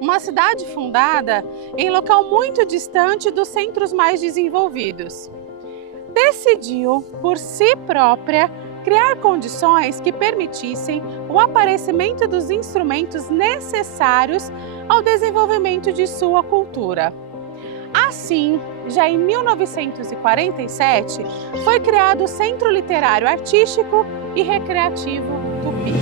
uma cidade fundada em local muito distante dos centros mais desenvolvidos. Decidiu, por si própria, criar condições que permitissem o aparecimento dos instrumentos necessários ao desenvolvimento de sua cultura. Assim, já em 1947, foi criado o Centro Literário Artístico e Recreativo Tupi.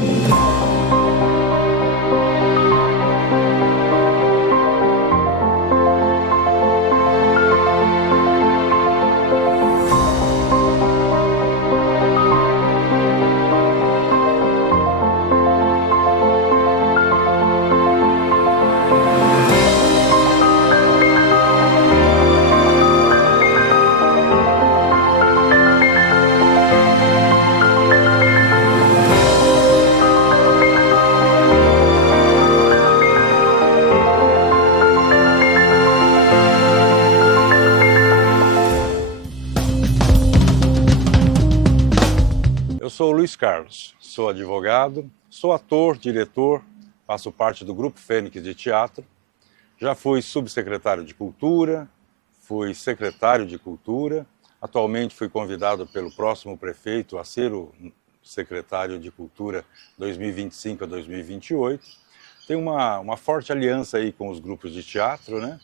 Eu sou o Luiz Carlos, sou advogado, sou ator, diretor, faço parte do Grupo Fênix de Teatro, já fui subsecretário de Cultura, fui secretário de Cultura, atualmente fui convidado pelo próximo prefeito a ser o secretário de Cultura 2025 a 2028. Tenho uma forte aliança aí com os grupos de teatro, né?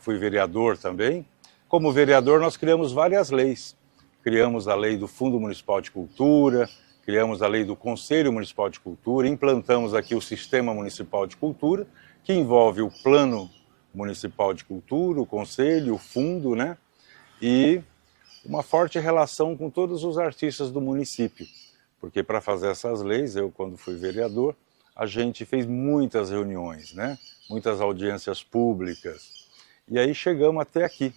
Fui vereador também. Como vereador nós criamos várias leis. Criamos a lei do Fundo Municipal de Cultura, criamos a lei do Conselho Municipal de Cultura, implantamos aqui o Sistema Municipal de Cultura, que envolve o Plano Municipal de Cultura, o Conselho, o Fundo, né? E uma forte relação com todos os artistas do município, porque para fazer essas leis, eu quando fui vereador, a gente fez muitas reuniões, né? Muitas audiências públicas, e aí chegamos até aqui.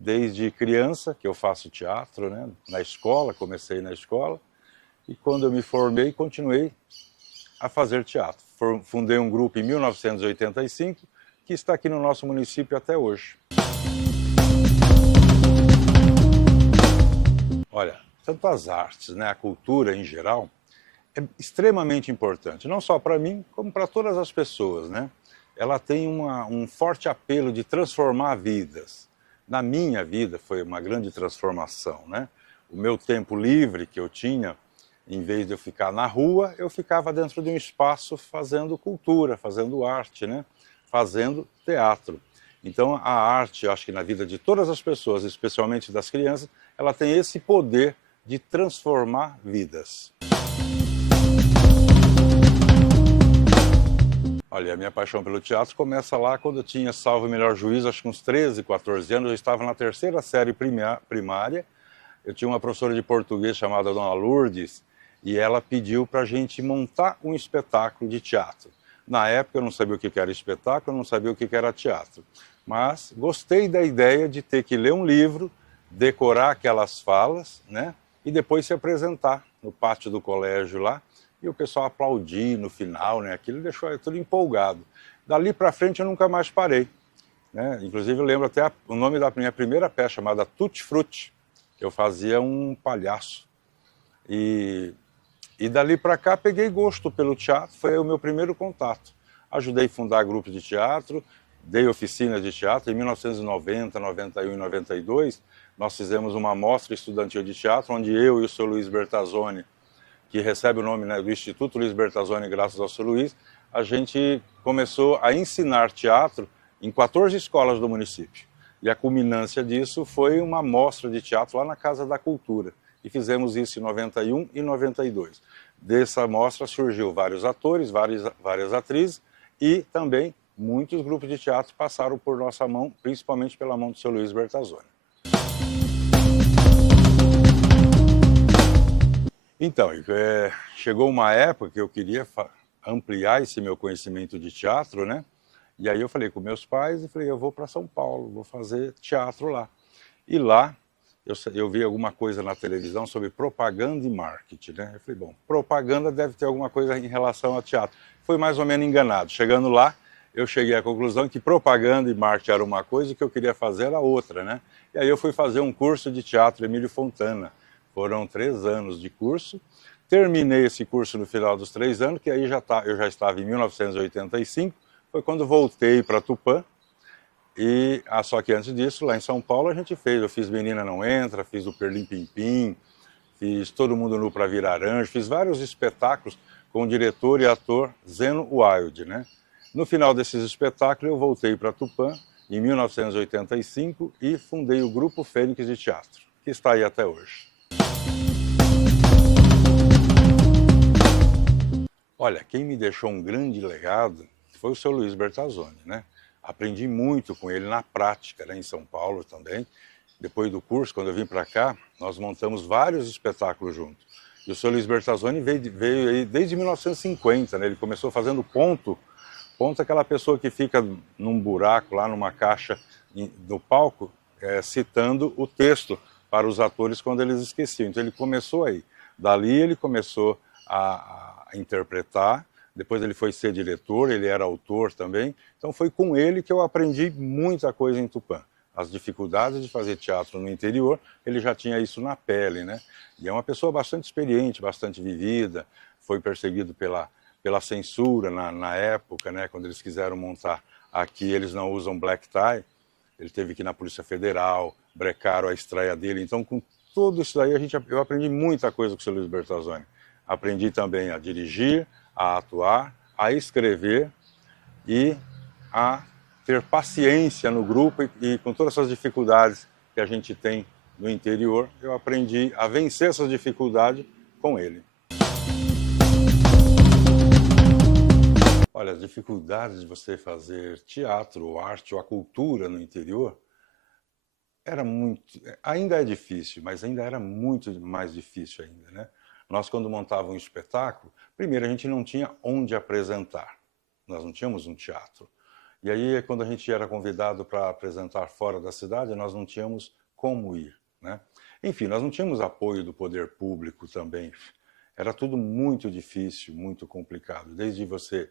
Desde criança, que eu faço teatro, né? Na escola, comecei na escola, e quando eu me formei, continuei a fazer teatro. Fundei um grupo em 1985, que está aqui no nosso município até hoje. Olha, tanto as artes, né? A cultura em geral, é extremamente importante, não só para mim, como para todas as pessoas, né? Ela tem um forte apelo de transformar vidas. Na minha vida foi uma grande transformação, né? O meu tempo livre que eu tinha, em vez de eu ficar na rua, eu ficava dentro de um espaço fazendo cultura, fazendo arte, né? Fazendo teatro. Então a arte, eu acho que na vida de todas as pessoas, especialmente das crianças, ela tem esse poder de transformar vidas. Olha, a minha paixão pelo teatro começa lá quando eu tinha, salvo o melhor juízo, acho que uns 13, 14 anos, eu estava na terceira série primária, eu tinha uma professora de português chamada Dona Lourdes, e ela pediu para a gente montar um espetáculo de teatro. Na época eu não sabia o que era espetáculo, eu não sabia o que era teatro, mas gostei da ideia de ter que ler um livro, decorar aquelas falas, né, e depois se apresentar no pátio do colégio lá, e o pessoal aplaudir no final, né? Aquilo deixou tudo empolgado. Dali para frente eu nunca mais parei, né? Inclusive eu lembro até o nome da minha primeira peça, chamada Tutti Frutti, que eu fazia um palhaço. E dali para cá peguei gosto pelo teatro, foi o meu primeiro contato. Ajudei a fundar grupos de teatro, dei oficinas de teatro. Em 1990, 91 e 92, nós fizemos uma mostra estudantil de teatro, onde eu e o Sr. Luiz Bertazzoni, que recebe o nome, né, do Instituto Luiz Bertazzoni, graças ao Sr. Luiz, a gente começou a ensinar teatro em 14 escolas do município. E a culminância disso foi uma mostra de teatro lá na Casa da Cultura. E fizemos isso em 91 e 92. Dessa mostra surgiu vários atores, várias atrizes e também muitos grupos de teatro passaram por nossa mão, principalmente pela mão do Sr. Luiz Bertazzoni. Então, chegou uma época que eu queria ampliar esse meu conhecimento de teatro, né? E aí eu falei com meus pais e falei, eu vou para São Paulo, vou fazer teatro lá. E lá eu vi alguma coisa na televisão sobre propaganda e marketing, né? Eu falei, bom, propaganda deve ter alguma coisa em relação a teatro. Fui mais ou menos enganado. Chegando lá, eu cheguei à conclusão que propaganda e marketing era uma coisa e o que eu queria fazer era outra, né? E aí eu fui fazer um curso de teatro Emílio Fontana. Foram 3 anos de curso, Terminei esse curso no final dos 3 anos, que aí eu já estava em 1985, foi quando voltei para Tupã. Só que antes disso, lá em São Paulo, eu fiz Menina Não Entra, fiz o Perlim Pim Pim, fiz Todo Mundo Nu para Virar Anjo, fiz vários espetáculos com o diretor e ator Zeno Wilde, né? No final desses espetáculos, eu voltei para Tupã, em 1985, e fundei o Grupo Fênix de Teatro, que está aí até hoje. Olha, quem me deixou um grande legado foi o seu Luiz Bertazzoni, né? Aprendi muito com ele na prática, né, em São Paulo também. Depois do curso, quando eu vim para cá, nós montamos vários espetáculos juntos. E o seu Luiz Bertazzoni veio aí desde 1950, né? Ele começou fazendo ponto. Ponto é aquela pessoa que fica num buraco, lá numa caixa no palco, citando o texto para os atores quando eles esqueciam. Então ele começou aí. Dali ele começou a interpretar, depois ele foi ser diretor, ele era autor também. Então foi com ele que eu aprendi muita coisa em Tupã. As dificuldades de fazer teatro no interior, ele já tinha isso na pele, né? E é uma pessoa bastante experiente, bastante vivida, foi perseguido pela censura na época, né? Quando eles quiseram montar aqui, eles não usam black tie, ele teve que ir na Polícia Federal, brecaram a estreia dele. Então, com tudo isso daí, eu aprendi muita coisa com o seu Luiz Bertazzoni. Aprendi também a dirigir, a atuar, a escrever e a ter paciência no grupo e com todas essas dificuldades que a gente tem no interior, eu aprendi a vencer essas dificuldades com ele. Olha, as dificuldades de você fazer teatro, ou arte, ou a cultura no interior, ainda é difícil, mas ainda era muito mais difícil ainda, né? Nós, quando montávamos um espetáculo, primeiro a gente não tinha onde apresentar, nós não tínhamos um teatro. E aí, quando a gente era convidado para apresentar fora da cidade, nós não tínhamos como ir, né? Enfim, nós não tínhamos apoio do poder público também. Era tudo muito difícil, muito complicado. Desde você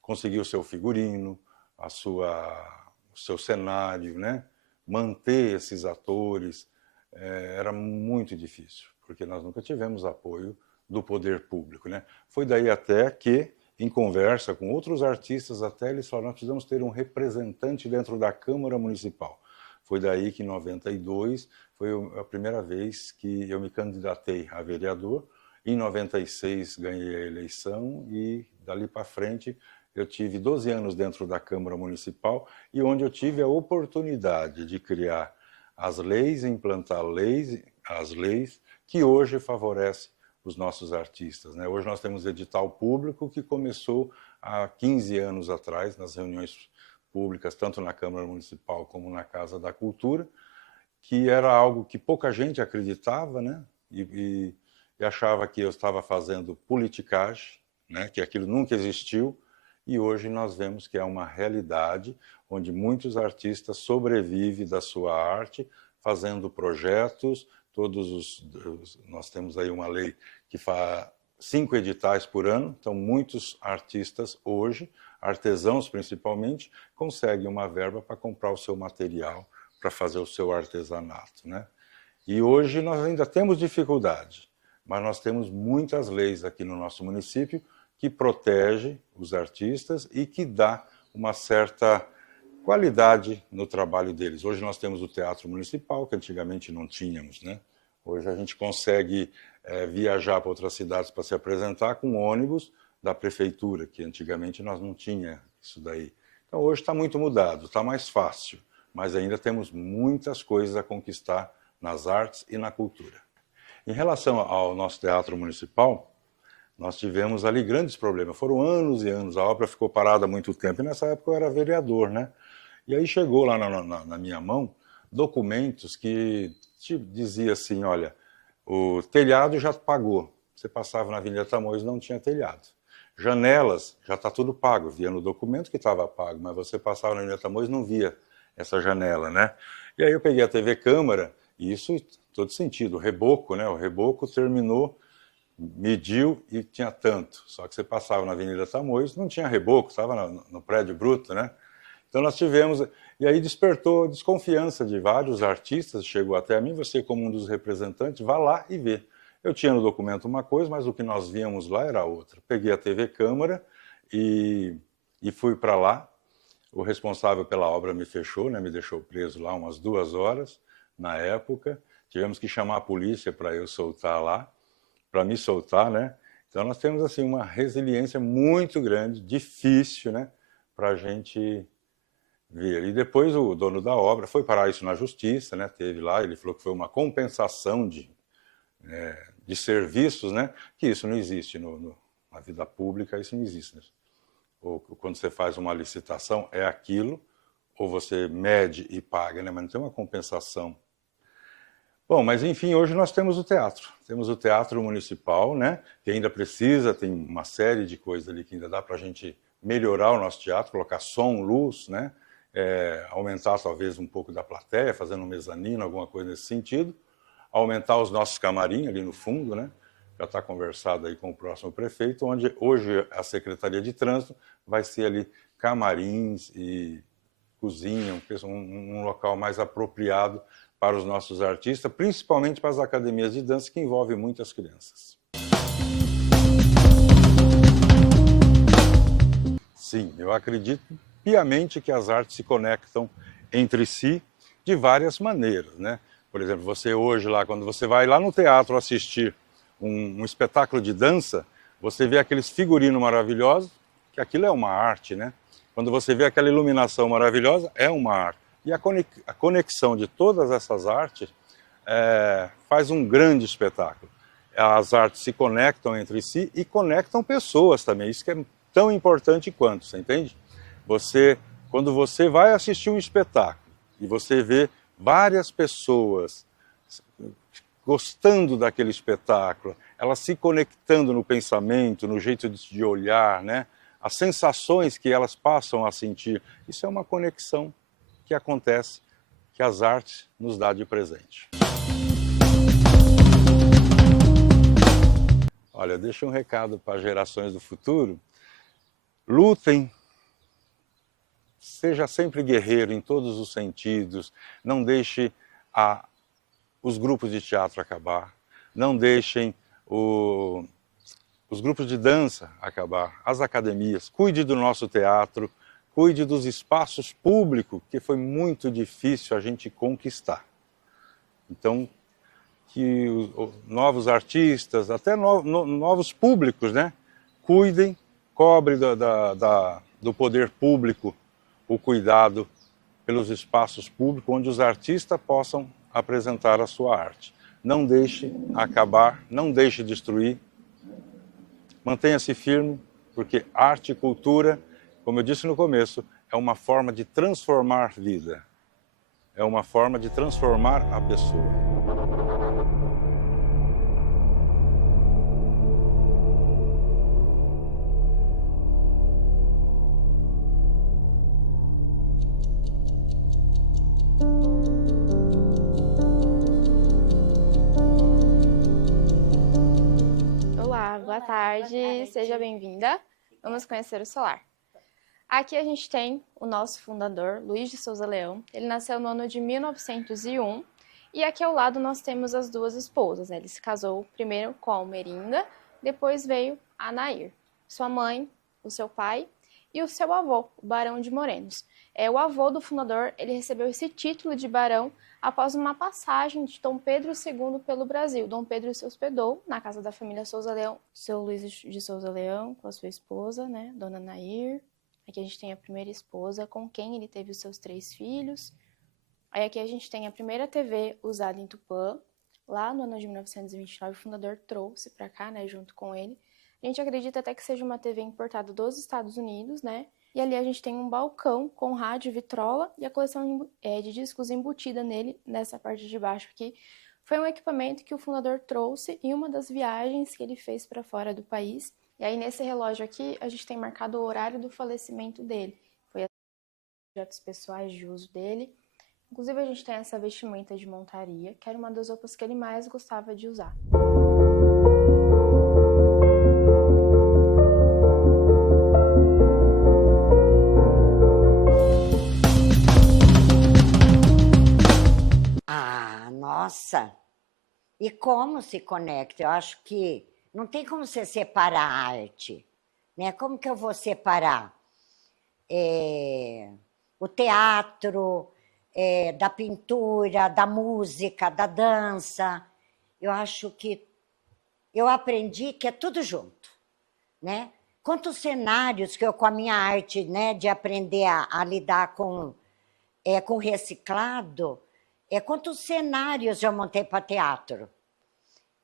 conseguir o seu figurino, o seu cenário, né? Manter esses atores, era muito difícil, porque nós nunca tivemos apoio do poder público, né? Foi daí até que, em conversa com outros artistas, até eles falaram, nós precisamos ter um representante dentro da Câmara Municipal. Foi daí que, em 92, foi a primeira vez que eu me candidatei a vereador. Em 96, ganhei a eleição e, dali para frente, eu tive 12 anos dentro da Câmara Municipal e onde eu tive a oportunidade de criar as leis, implantar as leis que hoje favorecem os nossos artistas, né? Hoje nós temos edital público que começou há 15 anos atrás, nas reuniões públicas, tanto na Câmara Municipal como na Casa da Cultura, que era algo que pouca gente acreditava, né? E achava que eu estava fazendo politicagem, né? Que aquilo nunca existiu, e hoje nós vemos que é uma realidade onde muitos artistas sobrevivem da sua arte, fazendo projetos, nós temos aí uma lei que faz 5 editais por ano, então muitos artistas hoje, artesãos principalmente, conseguem uma verba para comprar o seu material, para fazer o seu artesanato, né? E hoje nós ainda temos dificuldade, mas nós temos muitas leis aqui no nosso município que protegem os artistas e que dá uma certa qualidade no trabalho deles. Hoje nós temos o Teatro Municipal, que antigamente não tínhamos, né? Hoje a gente consegue viajar para outras cidades para se apresentar com ônibus da prefeitura, que antigamente nós não tínhamos isso daí. Então hoje está muito mudado, está mais fácil, mas ainda temos muitas coisas a conquistar nas artes e na cultura. Em relação ao nosso Teatro Municipal, nós tivemos ali grandes problemas. Foram anos e anos, a obra ficou parada há muito tempo, e nessa época eu era vereador, né? E aí chegou lá na minha mão documentos que dizia assim, olha, o telhado já pagou. Você passava na Avenida Tamoios, não tinha telhado. Janelas, já está tudo pago, via no documento que estava pago, mas você passava na Avenida Tamoios, não via essa janela, né? E aí eu peguei a TV Câmara, e isso em todo sentido, o reboco, né? O reboco terminou, mediu e tinha tanto. Só que você passava na Avenida Tamoios, não tinha reboco, estava no prédio bruto, né? Então nós tivemos, e aí despertou desconfiança de vários artistas, chegou até a mim, você como um dos representantes, vá lá e vê. Eu tinha no documento uma coisa, mas o que nós víamos lá era outra. Peguei a TV Câmara e fui para lá. O responsável pela obra me fechou, né, me deixou preso lá umas 2 horas na época. Tivemos que chamar a polícia para eu soltar lá, para me soltar, né? Então nós temos assim uma resiliência muito grande, difícil, né, para a gente ver. E depois o dono da obra foi parar isso na justiça, né? Teve lá, ele falou que foi uma compensação de serviços, né? Que isso não existe na vida pública, isso não existe, né? Ou quando você faz uma licitação é aquilo, ou você mede e paga, né? Mas não tem uma compensação. Bom, mas enfim, hoje nós temos o teatro. Temos o Teatro Municipal, né? Que ainda precisa, tem uma série de coisas ali que ainda dá para a gente melhorar o nosso teatro, colocar som, luz, né? Aumentar talvez um pouco da plateia, fazendo um mezanino, alguma coisa nesse sentido. Aumentar os nossos camarim ali no fundo, né? Já está conversado aí com o próximo prefeito, onde hoje a Secretaria de Trânsito vai ser ali camarins e cozinha, um local mais apropriado para os nossos artistas, principalmente para as academias de dança, que envolvem muitas crianças. Sim, eu acredito piamente que as artes se conectam entre si de várias maneiras, né? Por exemplo, você hoje lá, quando você vai lá no teatro assistir um espetáculo de dança, você vê aqueles figurinos maravilhosos, que aquilo é uma arte, né? Quando você vê aquela iluminação maravilhosa, é uma arte. E a conexão de todas essas artes faz um grande espetáculo. As artes se conectam entre si e conectam pessoas também. Isso que é tão importante quanto, você entende? Quando você vai assistir um espetáculo e você vê várias pessoas gostando daquele espetáculo, elas se conectando no pensamento, no jeito de olhar, né? As sensações que elas passam a sentir, isso é uma conexão que acontece, que as artes nos dão de presente. Olha, deixa um recado para as gerações do futuro. Lutem, seja sempre guerreiro em todos os sentidos, não deixe os grupos de teatro acabar, não deixem os grupos de dança acabar, as academias, cuide do nosso teatro, cuide dos espaços públicos, que foi muito difícil a gente conquistar. Então, que novos artistas, até novos públicos, né, cuidem, cobre do poder público o cuidado pelos espaços públicos, onde os artistas possam apresentar a sua arte. Não deixe acabar, não deixe destruir, mantenha-se firme, porque arte e cultura, como eu disse no começo, é uma forma de transformar vida, é uma forma de transformar a pessoa. Olá, boa tarde, seja bem-vinda. Vamos conhecer o Solar. Aqui a gente tem o nosso fundador, Luiz de Souza Leão. Ele nasceu no ano de 1901 e aqui ao lado nós temos as duas esposas. Ele se casou primeiro com a Almerinda, depois veio a Nair, sua mãe, o seu pai e o seu avô, o Barão de Morenos. O avô do fundador, ele recebeu esse título de barão após uma passagem de Dom Pedro II pelo Brasil. Dom Pedro se hospedou na casa da família Souza Leão, seu Luiz de Souza Leão, com a sua esposa, né, Dona Nair. Aqui a gente tem a primeira esposa, com quem ele teve os seus 3 filhos. Aí aqui a gente tem a primeira TV usada em Tupã. Lá no ano de 1929, o fundador trouxe para cá, né, junto com ele. A gente acredita até que seja uma TV importada dos Estados Unidos, né? E ali a gente tem um balcão com rádio vitrola e a coleção de discos embutida nele, nessa parte de baixo aqui. Foi um equipamento que o fundador trouxe em uma das viagens que ele fez para fora do país. E aí nesse relógio aqui a gente tem marcado o horário do falecimento dele. Foi os objetos pessoais de uso dele. Inclusive a gente tem essa vestimenta de montaria, que era uma das roupas que ele mais gostava de usar. Ah, nossa! e como se conecta. Eu acho que não tem como você separar a arte, né? Como que eu vou separar o teatro, da pintura, da música, da dança? Eu acho que eu aprendi que é tudo junto, né? Quantos cenários que eu, com a minha arte, né, de aprender a lidar com reciclado, quantos cenários eu montei para teatro.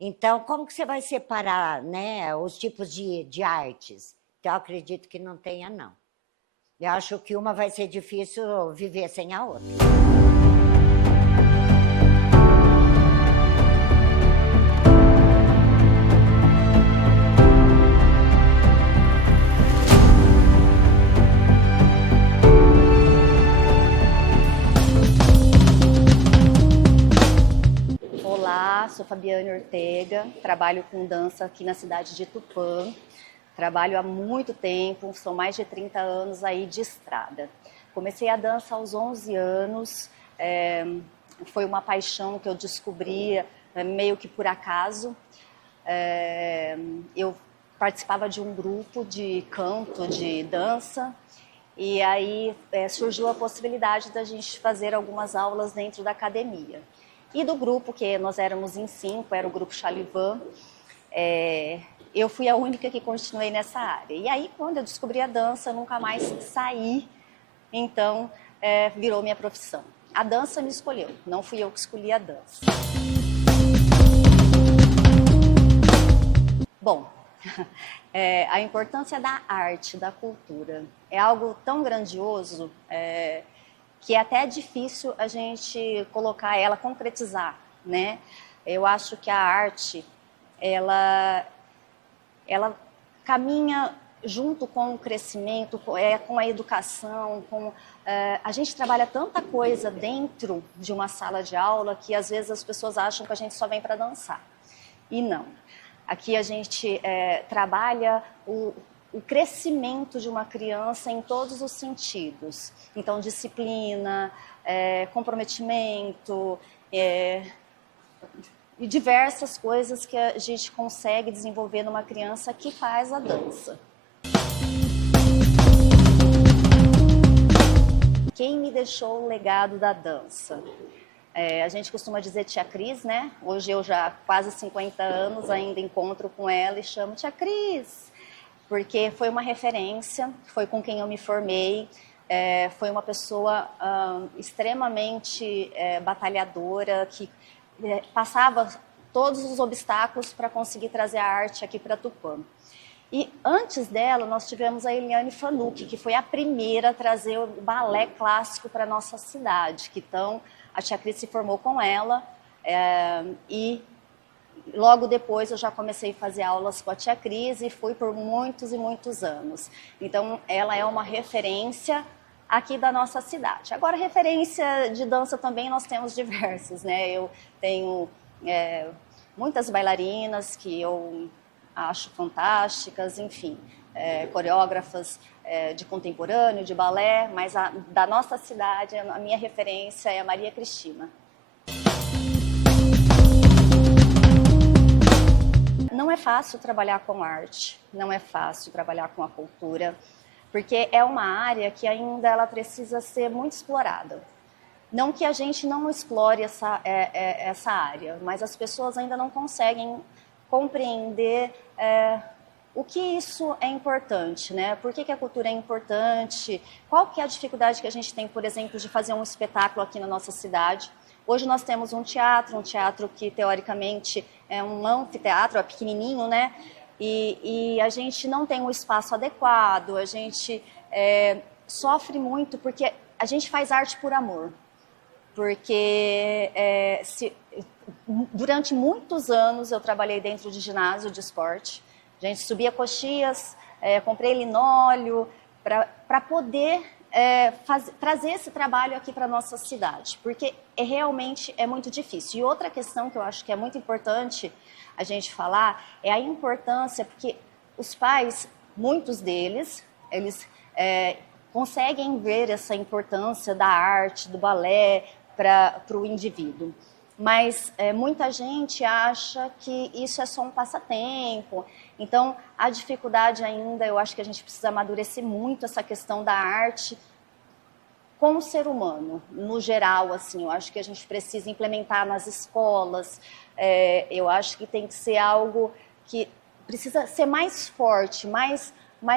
Então, como que você vai separar, né, os tipos de artes? Então, eu acredito que não tenha, não. Eu acho que uma vai ser difícil viver sem a outra. Olá, sou Fabiane Ortega, trabalho com dança aqui na cidade de Tupã. Trabalho há muito tempo, são mais de 30 anos aí de estrada. Comecei a dança aos 11 anos, foi uma paixão que eu descobri meio que por acaso. Eu participava de um grupo de canto, de dança, e aí surgiu a possibilidade da gente fazer algumas aulas dentro da academia. E do grupo, que nós éramos em 5, era o grupo Chalivan, eu fui a única que continuei nessa área. E aí, quando eu descobri a dança, eu nunca mais saí, então virou minha profissão. A dança me escolheu, não fui eu que escolhi a dança. Bom, a importância da arte, da cultura, é algo tão grandioso que é até difícil a gente colocar ela, concretizar, né? Eu acho que a arte, ela caminha junto com o crescimento, com a educação, a gente trabalha tanta coisa dentro de uma sala de aula que às vezes as pessoas acham que a gente só vem para dançar. E não. Aqui a gente trabalha o crescimento de uma criança em todos os sentidos. Então, disciplina, comprometimento, e diversas coisas que a gente consegue desenvolver numa criança que faz a dança. Quem me deixou o legado da dança? A gente costuma dizer tia Cris, né? Hoje eu já quase 50 anos ainda encontro com ela e chamo tia Cris, porque foi uma referência, foi com quem eu me formei, foi uma pessoa extremamente batalhadora, que passava todos os obstáculos para conseguir trazer a arte aqui para Tupã. E antes dela, nós tivemos a Eliane Fanucchi, que foi a primeira a trazer o balé clássico para a nossa cidade. Então, a tia Cris se formou com ela e logo depois eu já comecei a fazer aulas com a tia Cris e fui por muitos e muitos anos. Então, ela é uma referência aqui da nossa cidade. Agora, referência de dança também nós temos diversas, né? Eu tenho muitas bailarinas que eu acho fantásticas, enfim, coreógrafas de contemporâneo, de balé, mas da nossa cidade, a minha referência é a Maria Cristina. Não é fácil trabalhar com arte, não é fácil trabalhar com a cultura, porque é uma área que ainda ela precisa ser muito explorada. Não que a gente não explore essa área, mas as pessoas ainda não conseguem compreender o que isso é importante, né? Por que a cultura é importante? Qual que é a dificuldade que a gente tem, por exemplo, de fazer um espetáculo aqui na nossa cidade? Hoje nós temos um teatro que teoricamente é um anfiteatro, é pequenininho, né? E a gente não tem um espaço adequado, a gente sofre muito porque a gente faz arte por amor. Porque durante muitos anos eu trabalhei dentro de ginásio de esporte. A gente subia coxias, comprei linóleo para poder trazer esse trabalho aqui para a nossa cidade, porque realmente é muito difícil. E outra questão que eu acho que é muito importante a gente falar é a importância, porque os pais, muitos deles, eles conseguem ver essa importância da arte, do balé para o indivíduo. Mas muita gente acha que isso é só um passatempo. Então, a dificuldade ainda, eu acho que a gente precisa amadurecer muito essa questão da arte com o ser humano, no geral, assim. Eu acho que a gente precisa implementar nas escolas. Eu acho que tem que ser algo que precisa ser mais forte, mais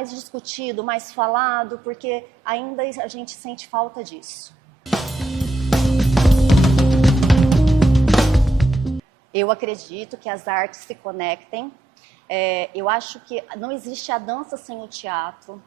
discutido, mais falado, porque ainda a gente sente falta disso. Eu acredito que as artes se conectem. Eu acho que não existe a dança sem o teatro,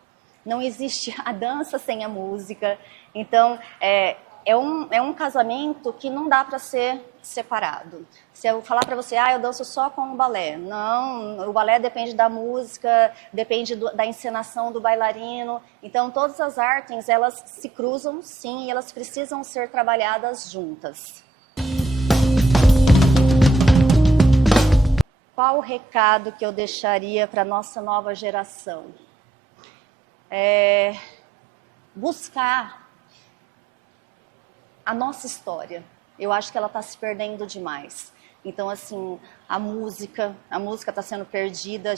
não existe a dança sem a música. Então, é um casamento que não dá para ser separado. Se eu falar para você, eu danço só com o balé. Não, o balé depende da música, depende da encenação do bailarino. Então, todas as artes, elas se cruzam, sim, e elas precisam ser trabalhadas juntas. Qual o recado que eu deixaria para a nossa nova geração? Buscar a nossa história. Eu acho que ela está se perdendo demais. Então, assim, a música está sendo perdida.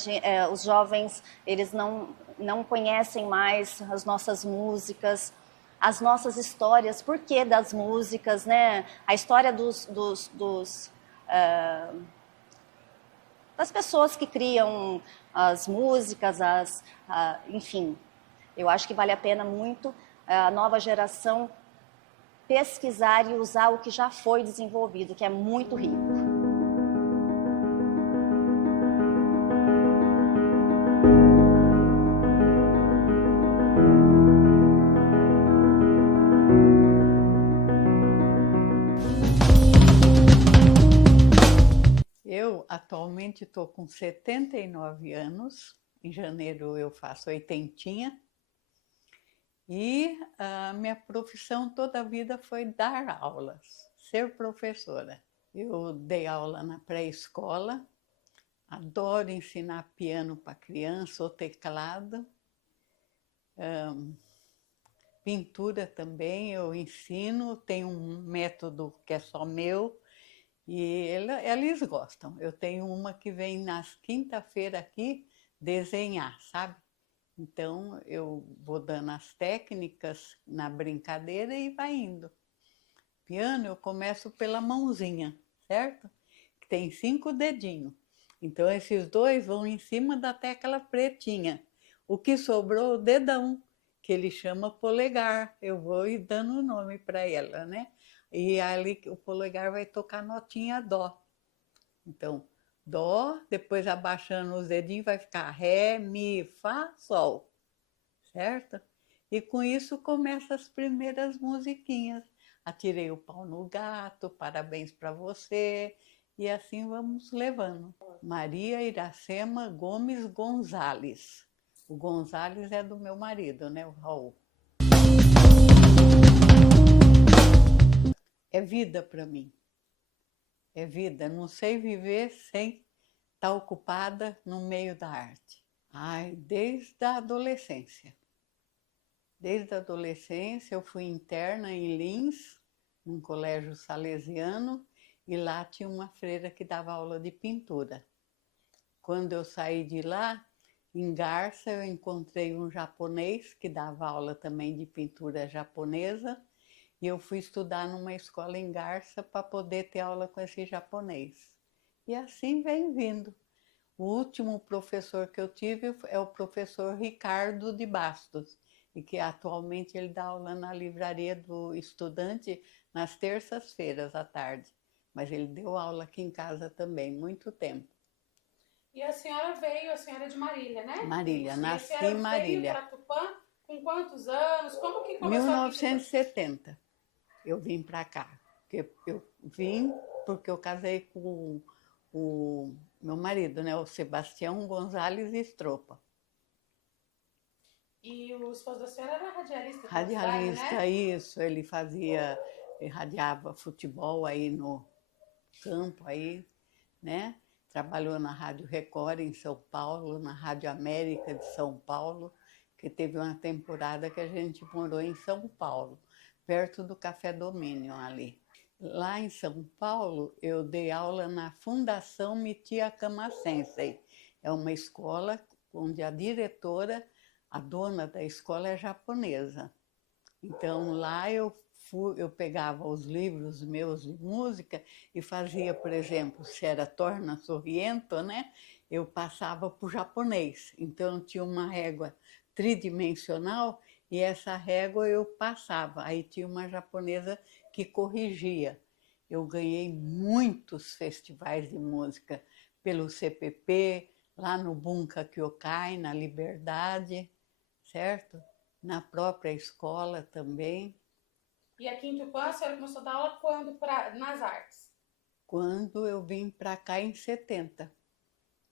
Os jovens, eles não conhecem mais as nossas músicas, as nossas histórias. Por que das músicas, né? A história das pessoas que criam as músicas, enfim. Eu acho que vale a pena muito a nova geração pesquisar e usar o que já foi desenvolvido, que é muito rico. Eu atualmente estou com 79 anos, em janeiro eu faço 80. E a minha profissão toda a vida foi dar aulas, ser professora. Eu dei aula na pré-escola, adoro ensinar piano para criança, ou teclado. Pintura também eu ensino, tem um método que é só meu, e eles gostam. Eu tenho uma que vem nas quinta-feira aqui desenhar, sabe? Então, eu vou dando as técnicas na brincadeira e vai indo. Piano, eu começo pela mãozinha, certo? Que tem 5 dedinhos. Então, esses 2 vão em cima da tecla pretinha. O que sobrou, o dedão, que ele chama polegar. Eu vou ir dando o nome para ela, né? E ali o polegar vai tocar notinha dó. Então, dó, depois abaixando os dedinhos vai ficar ré, mi, fá, sol, certo? E com isso começam as primeiras musiquinhas. Atirei o pau no gato, parabéns para você, e assim vamos levando. Maria Iracema Gomes Gonzalez. O Gonzalez é do meu marido, né, o Raul. É vida para mim. É vida, não sei viver sem estar ocupada no meio da arte. Desde a adolescência. Desde a adolescência eu fui interna em Lins, num colégio salesiano, e lá tinha uma freira que dava aula de pintura. Quando eu saí de lá, em Garça, eu encontrei um japonês que dava aula também de pintura japonesa, e eu fui estudar numa escola em Garça para poder ter aula com esse japonês. E assim vem vindo. O último professor que eu tive é o professor Ricardo de Bastos, e que atualmente ele dá aula na livraria do estudante nas terças-feiras à tarde. Mas ele deu aula aqui em casa também, muito tempo. E a senhora é de Marília, né? Marília, nasci em Marília. Veio para Tupã com quantos anos? Como que começou? 1970 eu vim para cá. Eu vim porque eu casei com o meu marido, né, o Sebastião Gonzalez Estropa. E o esposo da senhora era radialista? Radialista, cidade, né? Isso. Ele radiava futebol aí no campo, aí, né? Trabalhou na Rádio Record em São Paulo, na Rádio América de São Paulo, que teve uma temporada que a gente morou em São Paulo, perto do Café Domínio ali. Lá em São Paulo, eu dei aula na Fundação Mitia Kama Sensei. É uma escola onde a diretora, a dona da escola é japonesa. Então, lá eu pegava os livros meus de música e fazia, por exemplo, se era Torna Sorriento, né? Eu passava para o japonês. Então, tinha uma régua tridimensional e essa régua eu passava. Aí tinha uma japonesa que corrigia. Eu ganhei muitos festivais de música pelo CPP, lá no Bunka Kyokai, na Liberdade, certo? Na própria escola também. E aqui em Tupã, a senhora começou a dar aula quando nas artes? Quando eu vim para cá em 70,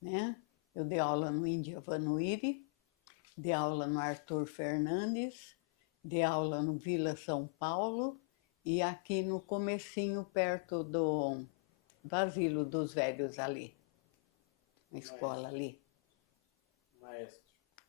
né? Eu dei aula no Índia Vanuiri, dei aula no Arthur Fernandes, dei aula no Vila São Paulo e aqui no comecinho, perto do Asilo dos Velhos ali, na escola ali.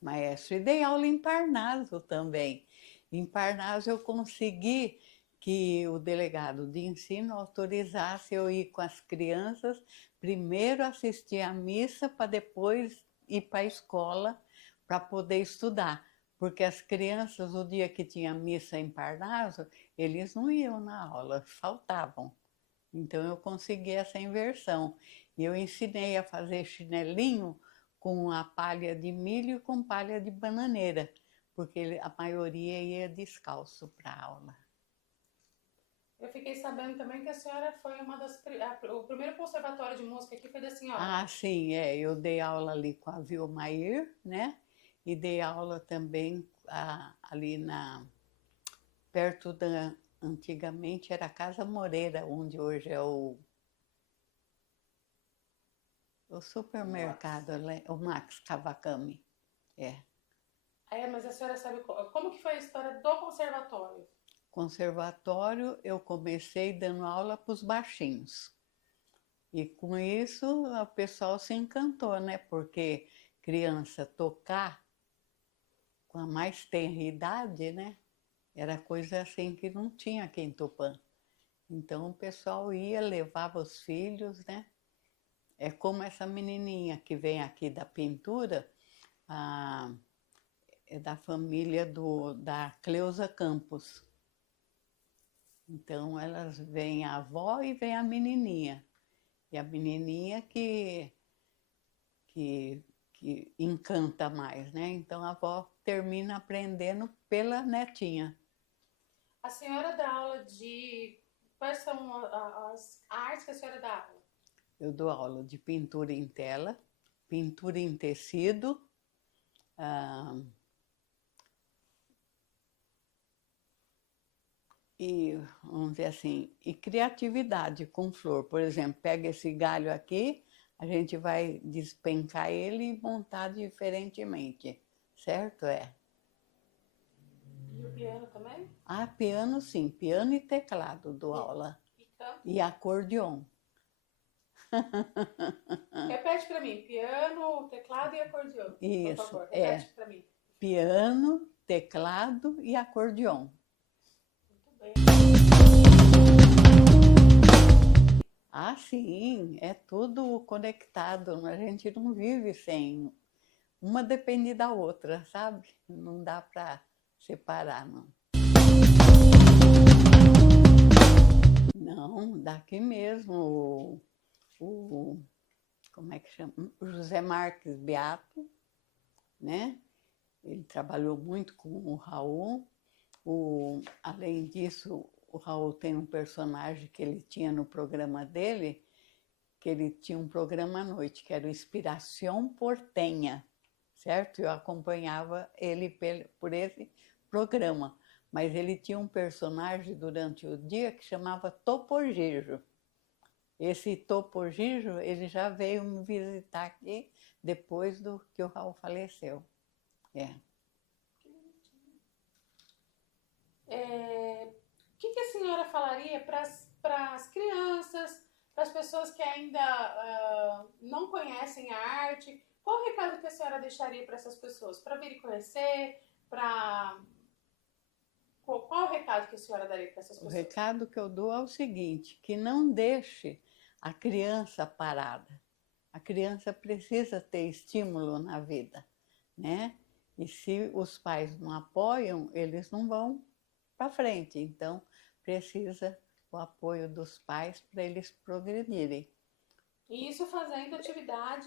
Maestro. E dei aula em Parnaso também. Em Parnaso eu consegui que o delegado de ensino autorizasse eu ir com as crianças, primeiro assistir à missa para depois ir para a escola para poder estudar. Porque as crianças, o dia que tinha missa em Parnaso, eles não iam na aula, faltavam. Então eu consegui essa inversão. E eu ensinei a fazer chinelinho com a palha de milho e com palha de bananeira, porque a maioria ia descalço para a aula. Eu fiquei sabendo também que a senhora foi o primeiro conservatório de música aqui foi da senhora. Ah, sim, eu dei aula ali com a Vilmair, né? E dei aula também ali perto antigamente era a Casa Moreira, onde hoje é o supermercado, o Max Kawakami. Mas a senhora sabe como que foi a história do conservatório? Conservatório, eu comecei dando aula para os baixinhos. E com isso o pessoal se encantou, né? Porque criança tocar com a mais tenra idade, né? Era coisa assim que não tinha aqui em Tupã. Então o pessoal ia, levava os filhos, né? É como essa menininha que vem aqui da pintura, é da família da Cleusa Campos. Então elas vêm a avó e vem a menininha. E a menininha que encanta mais, né? Então a avó termina aprendendo pela netinha. A senhora dá aula de... Quais são as artes que a senhora dá aula? Eu dou aula de pintura em tela, pintura em tecido, e, vamos dizer assim, e criatividade com flor. Por exemplo, pega esse galho aqui, a gente vai despencar ele e montar diferentemente, certo? E o piano também? Ah, piano sim, piano e teclado dou aula. E canto? E acordeon. Repete para mim, piano, teclado e acordeon. Isso, por favor, repete para mim. Piano, teclado e acordeon. Muito bem. Ah, sim, é tudo conectado, a gente não vive sem. Uma depende da outra, sabe? Não dá para separar, não. Não, daqui mesmo, como é que chama? O José Marques Beato, né? Ele trabalhou muito com o Raul. Além disso, o Raul tem um personagem que ele tinha no programa dele, que ele tinha um programa à noite, que era o Inspiração Portenha, certo? Eu acompanhava ele por esse programa, mas ele tinha um personagem durante o dia que chamava Topogijo. Esse Topogijo, ele já veio me visitar aqui depois do que o Raul faleceu. O que a senhora falaria para as crianças, para as pessoas que ainda não conhecem a arte? Qual o recado que a senhora deixaria para essas pessoas? Para virem conhecer, para Qual o recado que a senhora daria para essas O pessoas? recado que eu dou é o seguinte, que não deixe a criança parada. A criança precisa ter estímulo na vida, né? E se os pais não apoiam, eles não vão para frente. Então, precisa o apoio dos pais para eles progredirem. E isso fazendo atividade...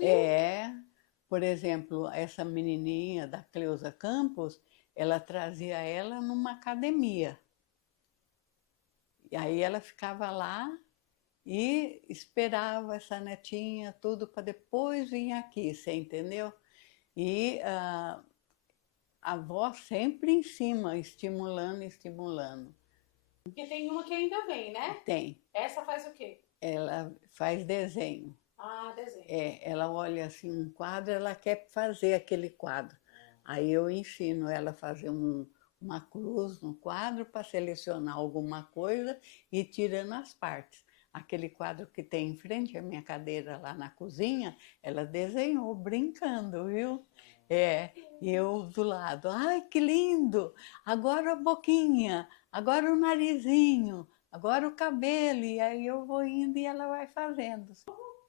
Por exemplo, essa menininha da Cleusa Campos, ela trazia ela numa academia. E aí ela ficava lá e esperava essa netinha, tudo, para depois vir aqui, você entendeu? E a avó sempre em cima, estimulando, estimulando. Porque tem uma que ainda vem, né? Tem. Essa faz o quê? Ela faz desenho. Ah, desenho. Ela olha assim um quadro, ela quer fazer aquele quadro. Aí eu ensino ela a fazer uma cruz no quadro para selecionar alguma coisa e tirando as partes. Aquele quadro que tem em frente à minha cadeira lá na cozinha, ela desenhou brincando, viu? E eu do lado, ai que lindo! Agora a boquinha, agora o narizinho, agora o cabelo. E aí eu vou indo e ela vai fazendo.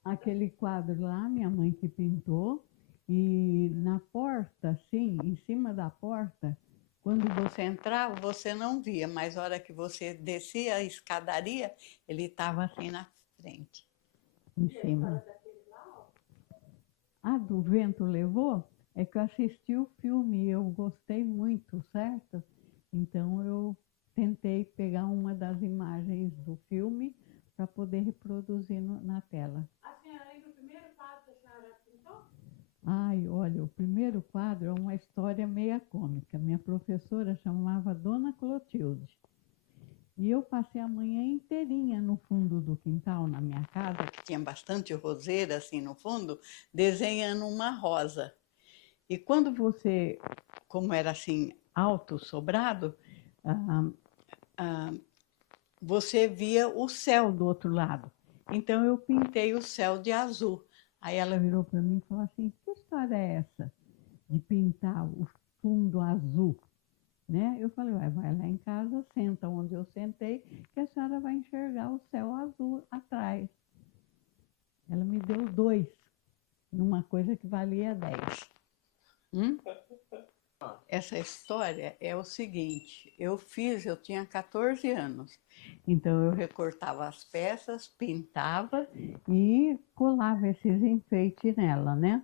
Aquele quadro lá, minha mãe que pintou, e na porta, assim, em cima da porta, quando você entrava, você não via, mas na hora que você descia a escadaria, ele estava assim na frente, em cima. A do Vento Levou é que eu assisti o filme e eu gostei muito, certo? Então eu tentei pegar uma das imagens do filme para poder reproduzir na tela. A senhora lembra o primeiro quadro que a senhora pintou? Ai, olha, o primeiro quadro é uma história meia cômica. Minha professora chamava Dona Clotilde. E eu passei a manhã inteirinha no fundo do quintal, na minha casa, que tinha bastante roseira assim no fundo, desenhando uma rosa. E quando você, como era assim, alto, sobrado, você via o céu do outro lado. Então eu pintei o céu de azul. Aí ela virou para mim e falou assim, que história é essa de pintar o fundo azul? Né? Eu falei, vai lá em casa, senta onde eu sentei, que a senhora vai enxergar o céu azul atrás. Ela me deu 2, numa coisa que valia 10. Essa história é o seguinte, eu tinha 14 anos, então eu recortava as peças, pintava e colava esses enfeites nela, né?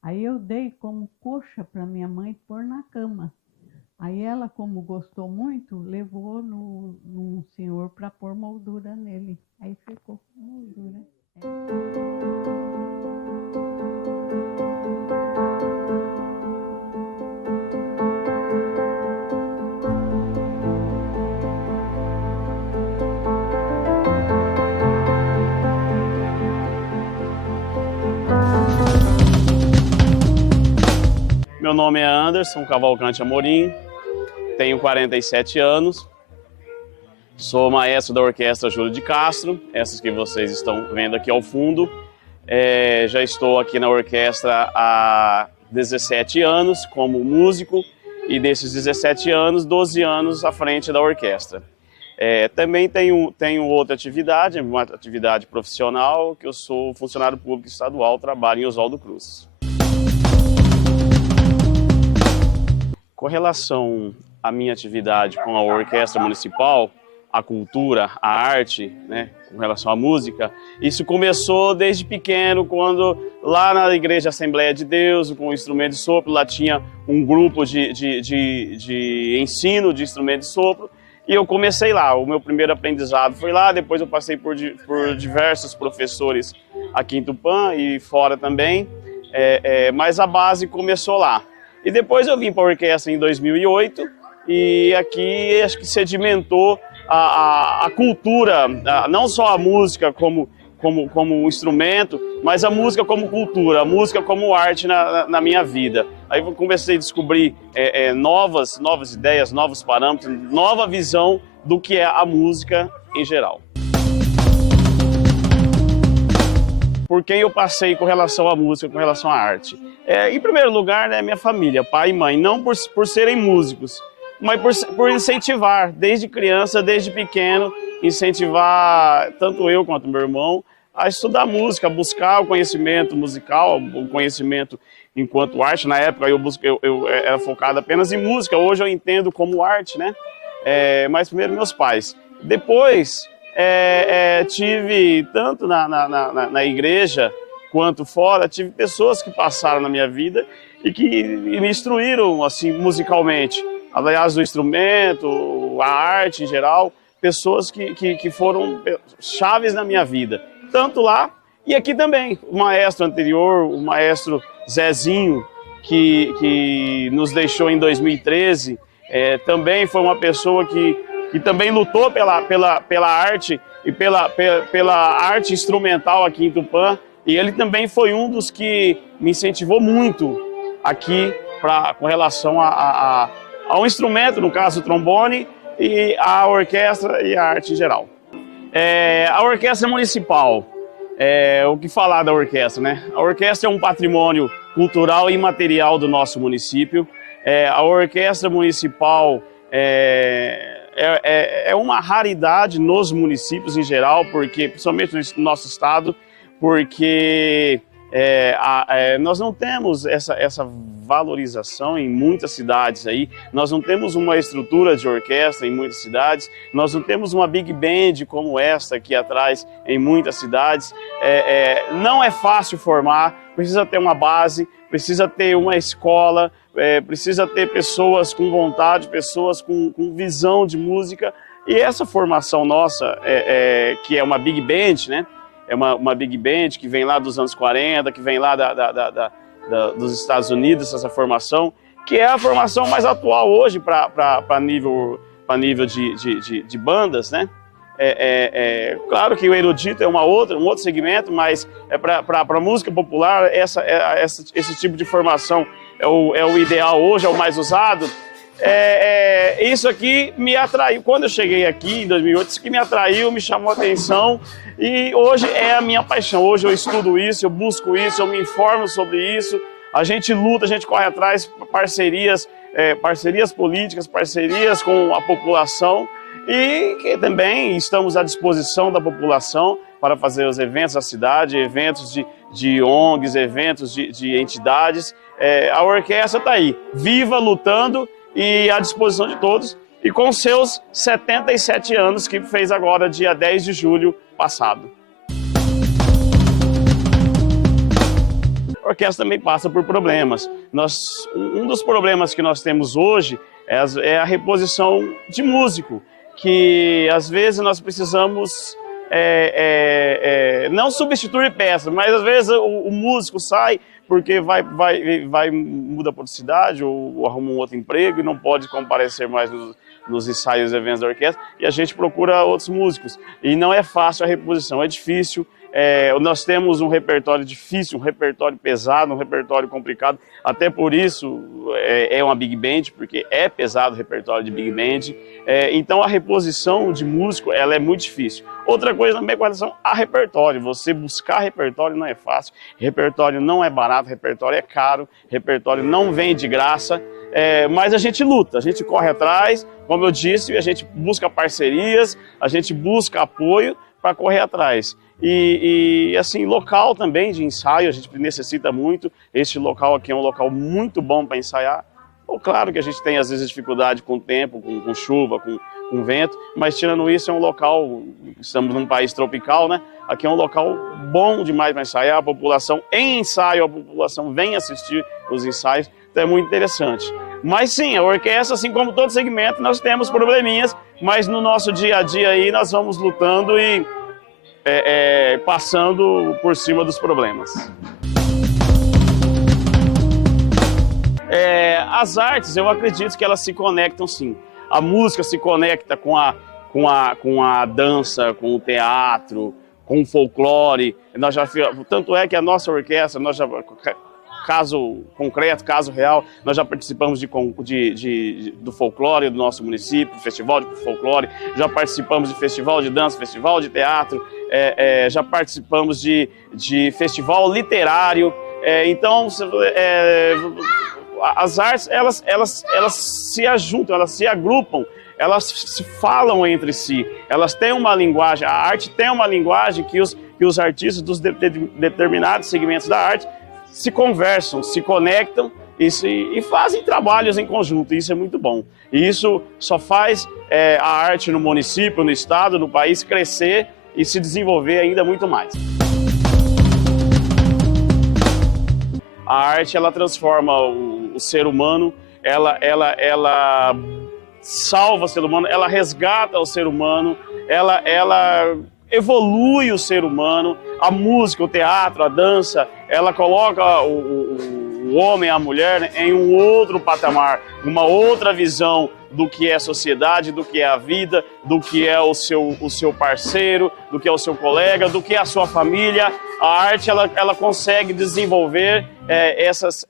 Aí eu dei como coxa para minha mãe pôr na cama. Aí ela, como gostou muito, levou num senhor para pôr moldura nele. Aí ficou com moldura. Meu nome é Anderson Cavalcante Amorim, tenho 47 anos, sou maestro da Orquestra Júlio de Castro, essas que vocês estão vendo aqui ao fundo. Já estou aqui na orquestra há 17 anos como músico e desses 17 anos, 12 anos à frente da orquestra. Também tenho outra atividade, uma atividade profissional, que eu sou funcionário público estadual, trabalho em Oswaldo Cruz. Com relação à minha atividade com a orquestra municipal, a cultura, a arte, né, com relação à música, isso começou desde pequeno, quando lá na Igreja Assembleia de Deus, com o instrumento de sopro, lá tinha um grupo de ensino de instrumento de sopro, e eu comecei lá. O meu primeiro aprendizado foi lá, depois eu passei por diversos professores aqui em Tupã e fora também, mas a base começou lá. E depois eu vim para a orquestra em 2008 e aqui acho que sedimentou a cultura, não só a música como instrumento, mas a música como cultura, a música como arte na minha vida. Aí eu comecei a descobrir novas ideias, novos parâmetros, nova visão do que é a música em geral. Por quem eu passei com relação à música, com relação à arte? Em primeiro lugar, né, minha família, pai e mãe, não por serem músicos, mas por incentivar, desde criança, desde pequeno, incentivar tanto eu quanto meu irmão a estudar música, buscar o conhecimento musical, o conhecimento enquanto arte. Na época eu era focado apenas em música, hoje eu entendo como arte, né? Mas primeiro meus pais. Depois tive, tanto na igreja quanto fora, tive pessoas que passaram na minha vida e que me instruíram assim, musicalmente. Aliás, o instrumento, a arte em geral, pessoas que foram chaves na minha vida. Tanto lá e aqui também. O maestro anterior, o maestro Zezinho, que nos deixou em 2013, também foi uma pessoa que também lutou pela arte e pela arte instrumental aqui em Tupã. E ele também foi um dos que me incentivou muito aqui com relação ao instrumento, no caso o trombone, e a orquestra e a arte em geral. A orquestra municipal, o que falar da orquestra, né? A orquestra é um patrimônio cultural e imaterial do nosso município. A orquestra municipal é uma raridade nos municípios em geral, porque, principalmente no nosso estado, porque nós não temos essa valorização em muitas cidades aí, nós não temos uma estrutura de orquestra em muitas cidades, nós não temos uma big band como esta aqui atrás em muitas cidades. Não é fácil formar, precisa ter uma base, precisa ter uma escola, precisa ter pessoas com vontade, pessoas com visão de música, e essa formação nossa, que é uma big band, né? É uma big band que vem lá dos anos 40, que vem lá dos Estados Unidos, essa formação, que é a formação mais atual hoje para nível de bandas, né? Claro que o erudito é um outro segmento, mas para música popular, esse tipo de formação é o ideal hoje, é o mais usado. Isso aqui me atraiu, quando eu cheguei aqui em 2008, isso que me atraiu, me chamou a atenção, e hoje é a minha paixão. Hoje eu estudo isso, eu busco isso, eu me informo sobre isso, a gente luta, a gente corre atrás, parcerias políticas, parcerias com a população, e que também estamos à disposição da população para fazer os eventos da cidade, eventos de ONGs, eventos de entidades. A orquestra está aí, viva, lutando e à disposição de todos, e com seus 77 anos, que fez agora dia 10 de julho passado. A orquestra também passa por problemas. Um dos problemas que nós temos hoje é a reposição de músico, que às vezes nós precisamos não substituir peças, mas às vezes o músico sai porque muda para outra cidade ou arruma um outro emprego e não pode comparecer mais nos ensaios e eventos da orquestra, e a gente procura outros músicos. E não é fácil a reposição, é difícil. Nós temos um repertório difícil, um repertório pesado, um repertório complicado. Até por isso é uma big band, porque é pesado o repertório de big band. Então a reposição de músico ela é muito difícil. Outra coisa também com relação a repertório. Você buscar repertório não é fácil, repertório não é barato, repertório é caro, repertório não vem de graça. Mas a gente luta, a gente corre atrás, como eu disse, a gente busca parcerias, a gente busca apoio para correr atrás. E assim, local também de ensaio, a gente necessita muito. Este local aqui é um local muito bom para ensaiar. Claro que a gente tem às vezes dificuldade com o tempo, com chuva, com vento, mas tirando isso é um local, estamos num país tropical, né? Aqui é um local bom demais para ensaiar, a população em ensaio, a população vem assistir os ensaios, então é muito interessante. Mas sim, a orquestra, assim como todo segmento, nós temos probleminhas, mas no nosso dia a dia aí nós vamos lutando e passando por cima dos problemas. As artes, eu acredito que elas se conectam sim. A música se conecta com a dança, com o teatro, com o folclore. Tanto é que a nossa orquestra, caso concreto, caso real, nós já participamos do folclore do nosso município, festival de folclore, já participamos de festival de dança, festival de teatro, já participamos de festival literário. Então, as artes, elas se ajuntam, elas se agrupam, elas se falam entre si, elas têm uma linguagem, a arte tem uma linguagem que os artistas dos determinados segmentos da arte se conversam, se conectam e fazem trabalhos em conjunto, isso é muito bom. E isso só faz a arte no município, no estado, no país crescer e se desenvolver ainda muito mais. A arte, ela transforma o ser humano, ela salva o ser humano, ela resgata o ser humano, ela evolui o ser humano. A música, o teatro, a dança, ela coloca o homem, a mulher em um outro patamar, uma outra visão do que é a sociedade, do que é a vida, do que é o seu parceiro, do que é o seu colega, do que é a sua família. A arte, ela consegue desenvolver essas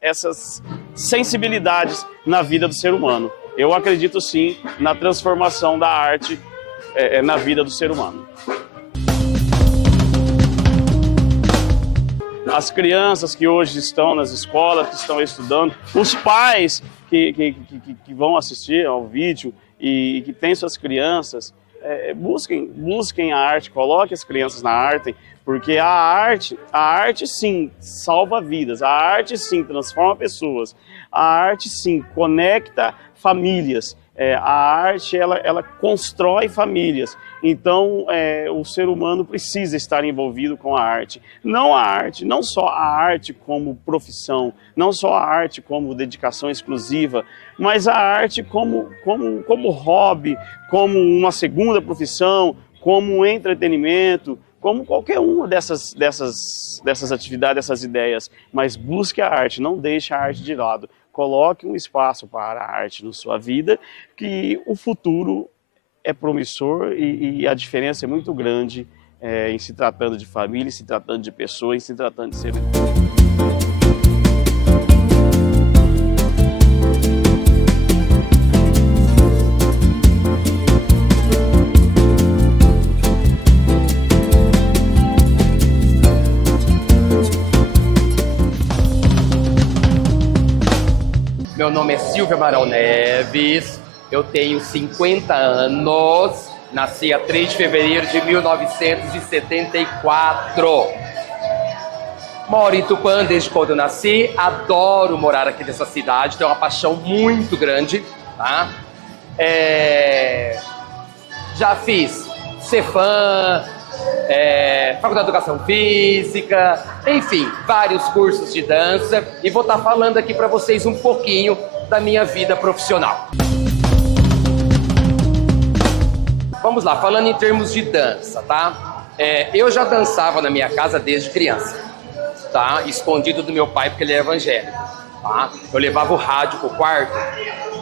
sensibilidades na vida do ser humano. Eu acredito sim na transformação da arte na vida do ser humano. As crianças que hoje estão nas escolas, que estão estudando, os pais que vão assistir ao vídeo e que têm suas crianças, busquem a arte, coloquem as crianças na arte, porque a arte sim salva vidas, a arte sim transforma pessoas, a arte sim conecta famílias, a arte ela constrói famílias. Então o ser humano precisa estar envolvido com a arte, não só a arte como profissão, não só a arte como dedicação exclusiva, mas a arte como hobby, como uma segunda profissão, como um entretenimento, como qualquer uma dessas atividades, dessas ideias. Mas busque a arte, não deixe a arte de lado. Coloque um espaço para a arte na sua vida, que o futuro é promissor e a diferença é muito grande em se tratando de família, em se tratando de pessoas, em se tratando de ser humano. Meu nome é Silvia Amaral Neves, eu tenho 50 anos, nasci a 3 de fevereiro de 1974. Moro em Tupã desde quando eu nasci, adoro morar aqui nessa cidade, tenho uma paixão muito grande, tá? Já fiz Cefam, Faculdade de Educação Física, enfim, vários cursos de dança, e vou estar falando aqui para vocês um pouquinho da minha vida profissional. Vamos lá, falando em termos de dança, tá? Eu já dançava na minha casa desde criança, tá? Escondido do meu pai porque ele é evangélico, tá? Eu levava o rádio pro quarto,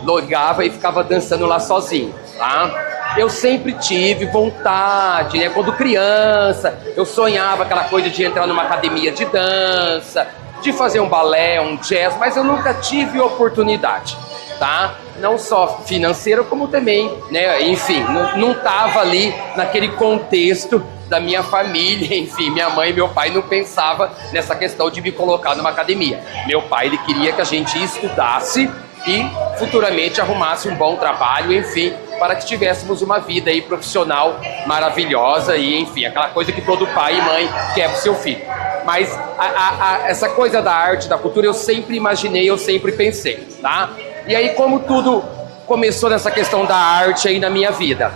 ligava e ficava dançando lá sozinho, tá? Eu sempre tive vontade, né? Quando criança, eu sonhava aquela coisa de entrar numa academia de dança, de fazer um balé, um jazz, mas eu nunca tive oportunidade, tá? Não só financeira, como também, né? Enfim, não tava ali naquele contexto da minha família, enfim, minha mãe e meu pai não pensavam nessa questão de me colocar numa academia. Meu pai, ele queria que a gente estudasse e futuramente arrumasse um bom trabalho, enfim, para que tivéssemos uma vida aí profissional maravilhosa e, enfim, aquela coisa que todo pai e mãe quer pro seu filho. Mas essa coisa da arte, da cultura, eu sempre imaginei, eu sempre pensei, tá? E aí, como tudo começou nessa questão da arte aí na minha vida?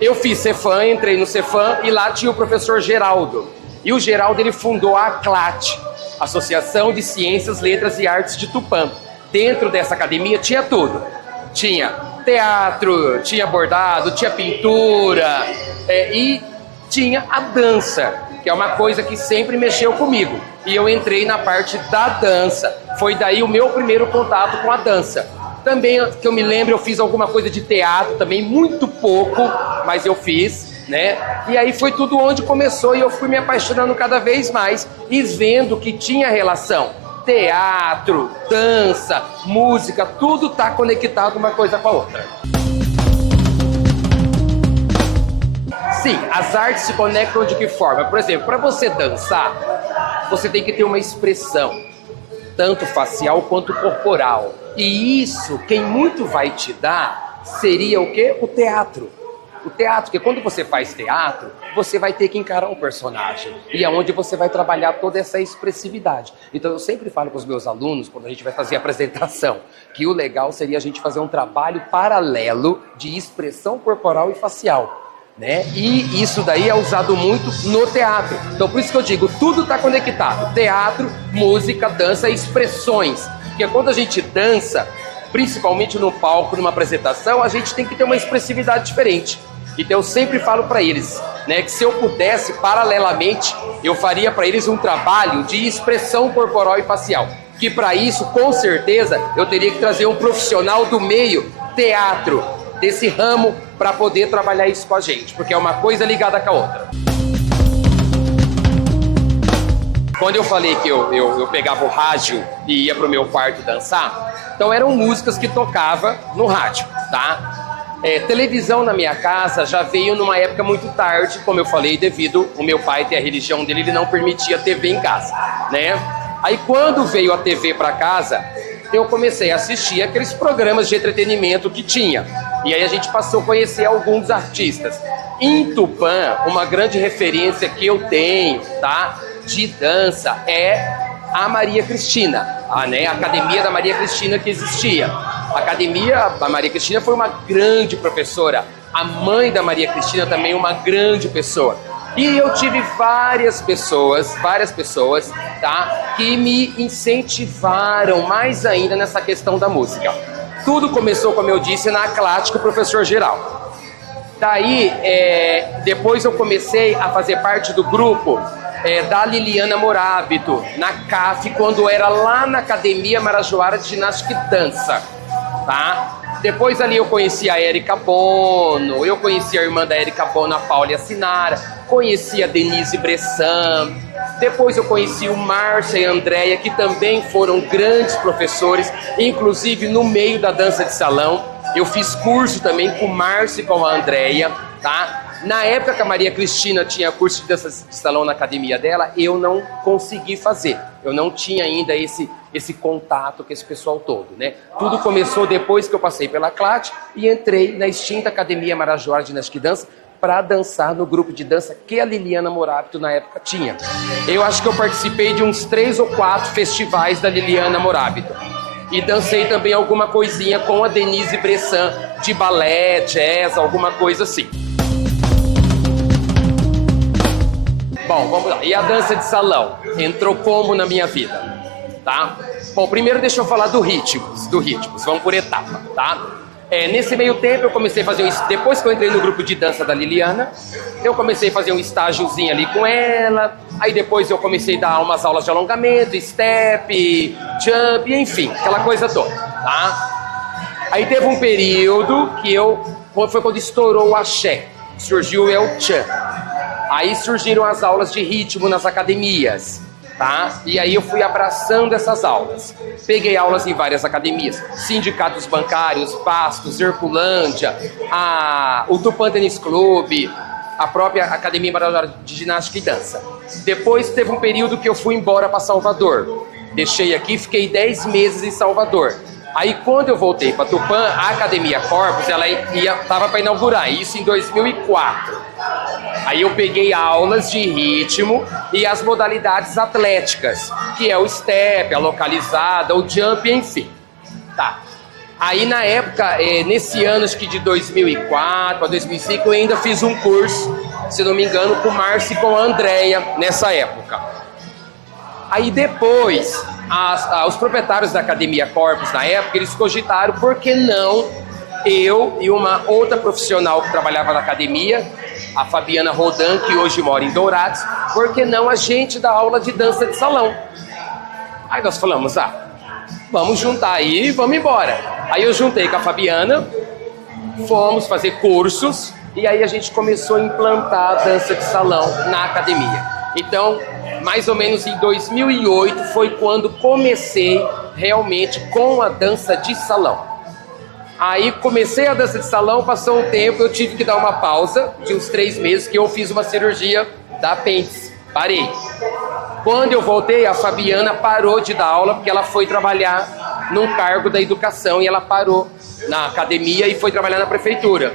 Eu fiz Cefam, entrei no Cefam e lá tinha o professor Geraldo. E o Geraldo, ele fundou a ACLAT, Associação de Ciências, Letras e Artes de Tupã. Dentro dessa academia tinha tudo. Tinha teatro, tinha bordado, tinha pintura e tinha a dança, que é uma coisa que sempre mexeu comigo. E eu entrei na parte da dança. Foi daí o meu primeiro contato com a dança. Também, que eu me lembro, eu fiz alguma coisa de teatro também, muito pouco, mas eu fiz, né? E aí foi tudo onde começou e eu fui me apaixonando cada vez mais e vendo que tinha relação. Teatro, dança, música, tudo está conectado uma coisa com a outra. Sim, as artes se conectam de que forma? Por exemplo, para você dançar, você tem que ter uma expressão, tanto facial quanto corporal. E isso, quem muito vai te dar, seria o quê? O teatro. O teatro, porque quando você faz teatro, você vai ter que encarar um personagem. E é onde você vai trabalhar toda essa expressividade. Então eu sempre falo com os meus alunos, quando a gente vai fazer a apresentação, que o legal seria a gente fazer um trabalho paralelo de expressão corporal e facial. Né? E isso daí é usado muito no teatro. Então por isso que eu digo, tudo está conectado. Teatro, música, dança e expressões. Porque quando a gente dança, principalmente no palco, numa apresentação, a gente tem que ter uma expressividade diferente. Então eu sempre falo para eles, né, que se eu pudesse, paralelamente, eu faria para eles um trabalho de expressão corporal e facial. Que para isso, com certeza, eu teria que trazer um profissional do meio teatro, desse ramo, para poder trabalhar isso com a gente, porque é uma coisa ligada com a outra. Quando eu falei que eu pegava o rádio e ia pro meu quarto dançar, então eram músicas que tocava no rádio, tá? Televisão na minha casa já veio numa época muito tarde, como eu falei, devido ao meu pai ter a religião dele, ele não permitia TV em casa, né? Aí quando veio a TV para casa, eu comecei a assistir aqueles programas de entretenimento que tinha. E aí a gente passou a conhecer alguns artistas. Em Tupã, uma grande referência que eu tenho, tá, de dança é a Maria Cristina, a Academia da Maria Cristina que existia. A Academia da Maria Cristina foi uma grande professora. A mãe da Maria Cristina também uma grande pessoa. E eu tive várias pessoas, tá, que me incentivaram mais ainda nessa questão da música. Tudo começou, como eu disse, na Clássica, o professor geral. Daí, depois eu comecei a fazer parte do grupo da Liliana Morábito, na CAF, quando era lá na Academia Marajoara de Ginástica e Dança, tá? Depois ali eu conheci a Érica Bono, eu conheci a irmã da Érica Bono, a Paula Sinara, conheci a Denise Bressan, depois eu conheci o Márcia e a Andréia, que também foram grandes professores, inclusive no meio da dança de salão. Eu fiz curso também com o Márcio e com a Andréia, tá? Na época que a Maria Cristina tinha curso de dança de salão na academia dela, eu não consegui fazer. Eu não tinha ainda esse contato com esse pessoal todo, né? Tudo começou depois que eu passei pela CLAT e entrei na extinta Academia Marajoara de Ginástica e Dança para dançar no grupo de dança que a Liliana Morábito na época tinha. Eu acho que eu participei de uns 3 ou 4 festivais da Liliana Morábito. E dancei também alguma coisinha com a Denise Bressan, de balé, jazz, alguma coisa assim. Bom, vamos lá. E a dança de salão? Entrou como na minha vida? Tá? Bom, primeiro deixa eu falar do ritmos. Vamos por etapa, tá? Nesse meio tempo eu comecei a fazer depois que eu entrei no grupo de dança da Liliana, eu comecei a fazer um estágiozinho ali com ela, aí depois eu comecei a dar umas aulas de alongamento, step, jump, enfim, aquela coisa toda, tá? Aí teve um período que foi quando estourou o axé, surgiu o El Chan. Aí surgiram as aulas de ritmo nas academias, tá? E aí eu fui abraçando essas aulas. Peguei aulas em várias academias, sindicatos bancários, Bastos, Herculândia, o Tupã Tênis Clube, a própria Academia Marajoara de Ginástica e Dança. Depois teve um período que eu fui embora para Salvador. Deixei aqui, fiquei 10 meses em Salvador. Aí quando eu voltei para Tupã, a Academia Corpus, ela estava para inaugurar, isso em 2004. Aí eu peguei aulas de ritmo e as modalidades atléticas, que é o step, a localizada, o jump, enfim. Tá. Aí na época, nesse ano, acho que de 2004 para 2005, eu ainda fiz um curso, se não me engano, com o Márcio e com a Andréia, nessa época. Aí depois, os proprietários da Academia Corpus, na época, eles cogitaram por que não eu e uma outra profissional que trabalhava na academia, a Fabiana Rodan, que hoje mora em Dourados, por que não a gente dar aula de dança de salão? Aí nós falamos, vamos juntar aí e vamos embora. Aí eu juntei com a Fabiana, fomos fazer cursos, e aí a gente começou a implantar a dança de salão na academia. Então, mais ou menos em 2008 foi quando comecei realmente com a dança de salão. Aí comecei a dança de salão, passou um tempo, eu tive que dar uma pausa de uns 3 meses, que eu fiz uma cirurgia da apêndice. Parei. Quando eu voltei, a Fabiana parou de dar aula porque ela foi trabalhar num cargo da educação e ela parou na academia e foi trabalhar na prefeitura.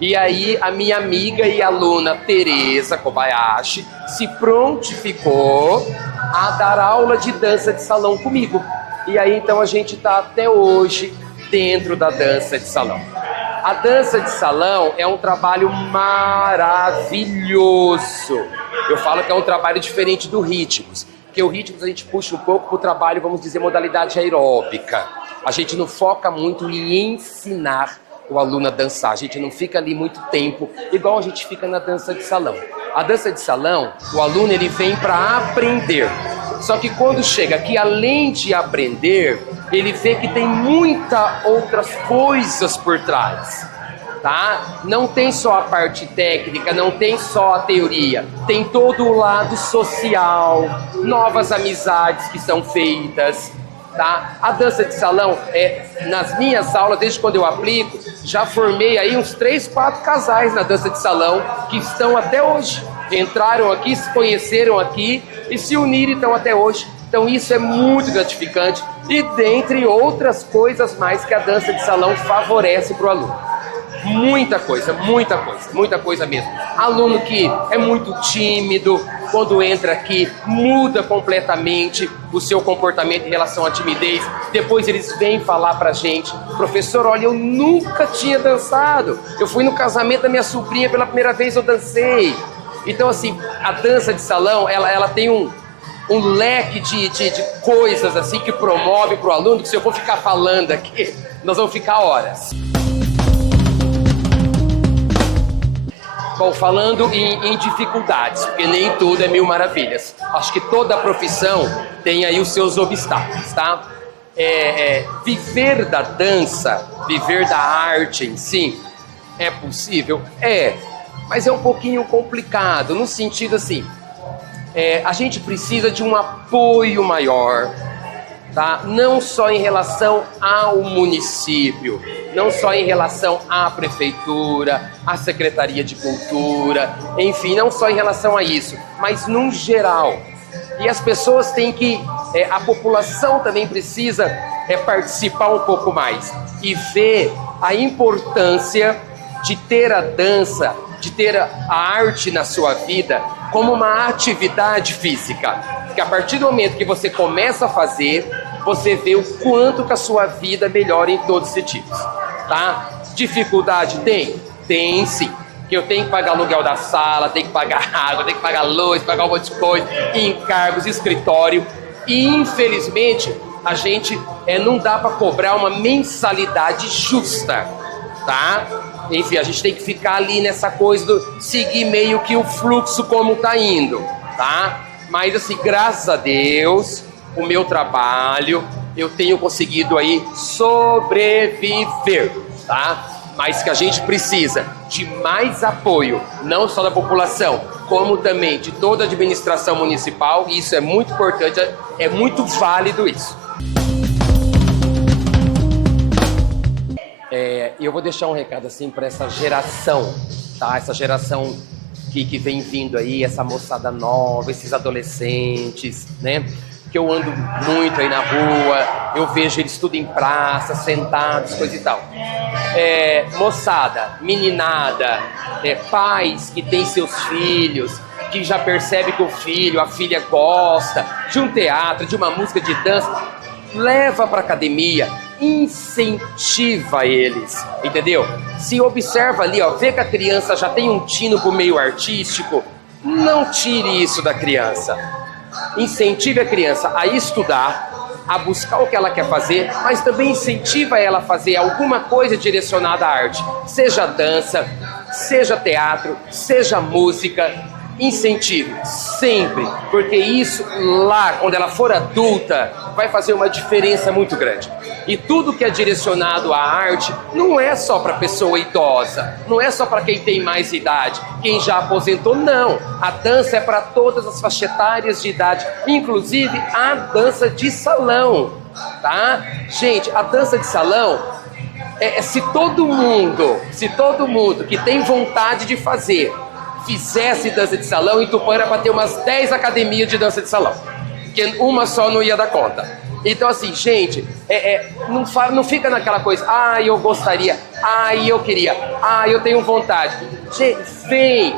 E aí a minha amiga e aluna Tereza Kobayashi se prontificou a dar aula de dança de salão comigo. E aí então a gente está até hoje dentro da dança de salão. A dança de salão é um trabalho maravilhoso. Eu falo que é um trabalho diferente do ritmos, porque o ritmos a gente puxa um pouco para o trabalho, vamos dizer, modalidade aeróbica. A gente não foca muito em ensinar o aluno a dançar, a gente não fica ali muito tempo, igual a gente fica na dança de salão. A dança de salão, o aluno ele vem para aprender. Só que quando chega aqui, além de aprender, ele vê que tem muitas outras coisas por trás, tá? Não tem só a parte técnica, não tem só a teoria, tem todo o lado social, novas amizades que são feitas, tá? A dança de salão, nas minhas aulas, desde quando eu aplico, já formei aí uns 3, 4 casais na dança de salão que estão até hoje. Entraram aqui, se conheceram aqui e se uniram então até hoje. Então isso é muito gratificante e dentre outras coisas mais que a dança de salão favorece para o aluno. Muita coisa mesmo. Aluno que é muito tímido, quando entra aqui, muda completamente o seu comportamento em relação à timidez. Depois eles vêm falar pra gente: professor, olha, eu nunca tinha dançado. Eu fui no casamento da minha sobrinha, pela primeira vez eu dancei. Então, assim, a dança de salão, ela tem um leque de coisas assim que promove pro aluno, que se eu for ficar falando aqui, nós vamos ficar horas. Bom, falando em dificuldades, porque nem tudo é mil maravilhas. Acho que toda profissão tem aí os seus obstáculos, tá? Viver da dança, viver da arte em si, é possível? É, mas é um pouquinho complicado, no sentido assim, a gente precisa de um apoio maior, tá? Não só em relação ao município, não só em relação à prefeitura, à Secretaria de Cultura, enfim, não só em relação a isso, mas num geral. E as pessoas têm que, a população também precisa participar um pouco mais e ver a importância de ter a dança, de ter a arte na sua vida como uma atividade física. Porque a partir do momento que você começa a fazer, você vê o quanto que a sua vida melhora em todos os sentidos, tá? Dificuldade tem? Tem sim. Que eu tenho que pagar aluguel da sala, tenho que pagar água, tenho que pagar luz, pagar um monte de coisa, encargos, escritório. E infelizmente a gente não dá para cobrar uma mensalidade justa, tá? Enfim, a gente tem que ficar ali nessa coisa do seguir meio que o fluxo como tá indo, tá? Mas assim, graças a Deus, o meu trabalho, eu tenho conseguido aí sobreviver, tá? Mas que a gente precisa de mais apoio, não só da população, como também de toda a administração municipal, e isso é muito importante, é muito válido isso. Eu vou deixar um recado assim para essa geração, tá? Essa geração que vem vindo aí, essa moçada nova, esses adolescentes, né? Que eu ando muito aí na rua, eu vejo eles tudo em praça, sentados, coisa e tal. Moçada, meninada, pais que têm seus filhos, que já percebe que o filho, a filha gosta de um teatro, de uma música, de dança, leva para academia, incentiva eles, entendeu? Se observa ali, ó, vê que a criança já tem um tino pro meio artístico, não tire isso da criança. Incentive a criança a estudar, a buscar o que ela quer fazer, mas também incentiva ela a fazer alguma coisa direcionada à arte, seja dança, seja teatro, seja música. Incentive sempre, porque isso lá, quando ela for adulta, vai fazer uma diferença muito grande. E tudo que é direcionado à arte não é só para pessoa idosa, não é só para quem tem mais idade, quem já aposentou, não. A dança é para todas as faixas etárias de idade, inclusive a dança de salão, tá? Gente, a dança de salão, se todo mundo que tem vontade de fazer, fizesse dança de salão, em Tupã era para ter umas 10 academias de dança de salão. Porque uma só não ia dar conta. Então, assim, gente, não fica naquela coisa, eu gostaria, eu queria, eu tenho vontade. Gente, vem,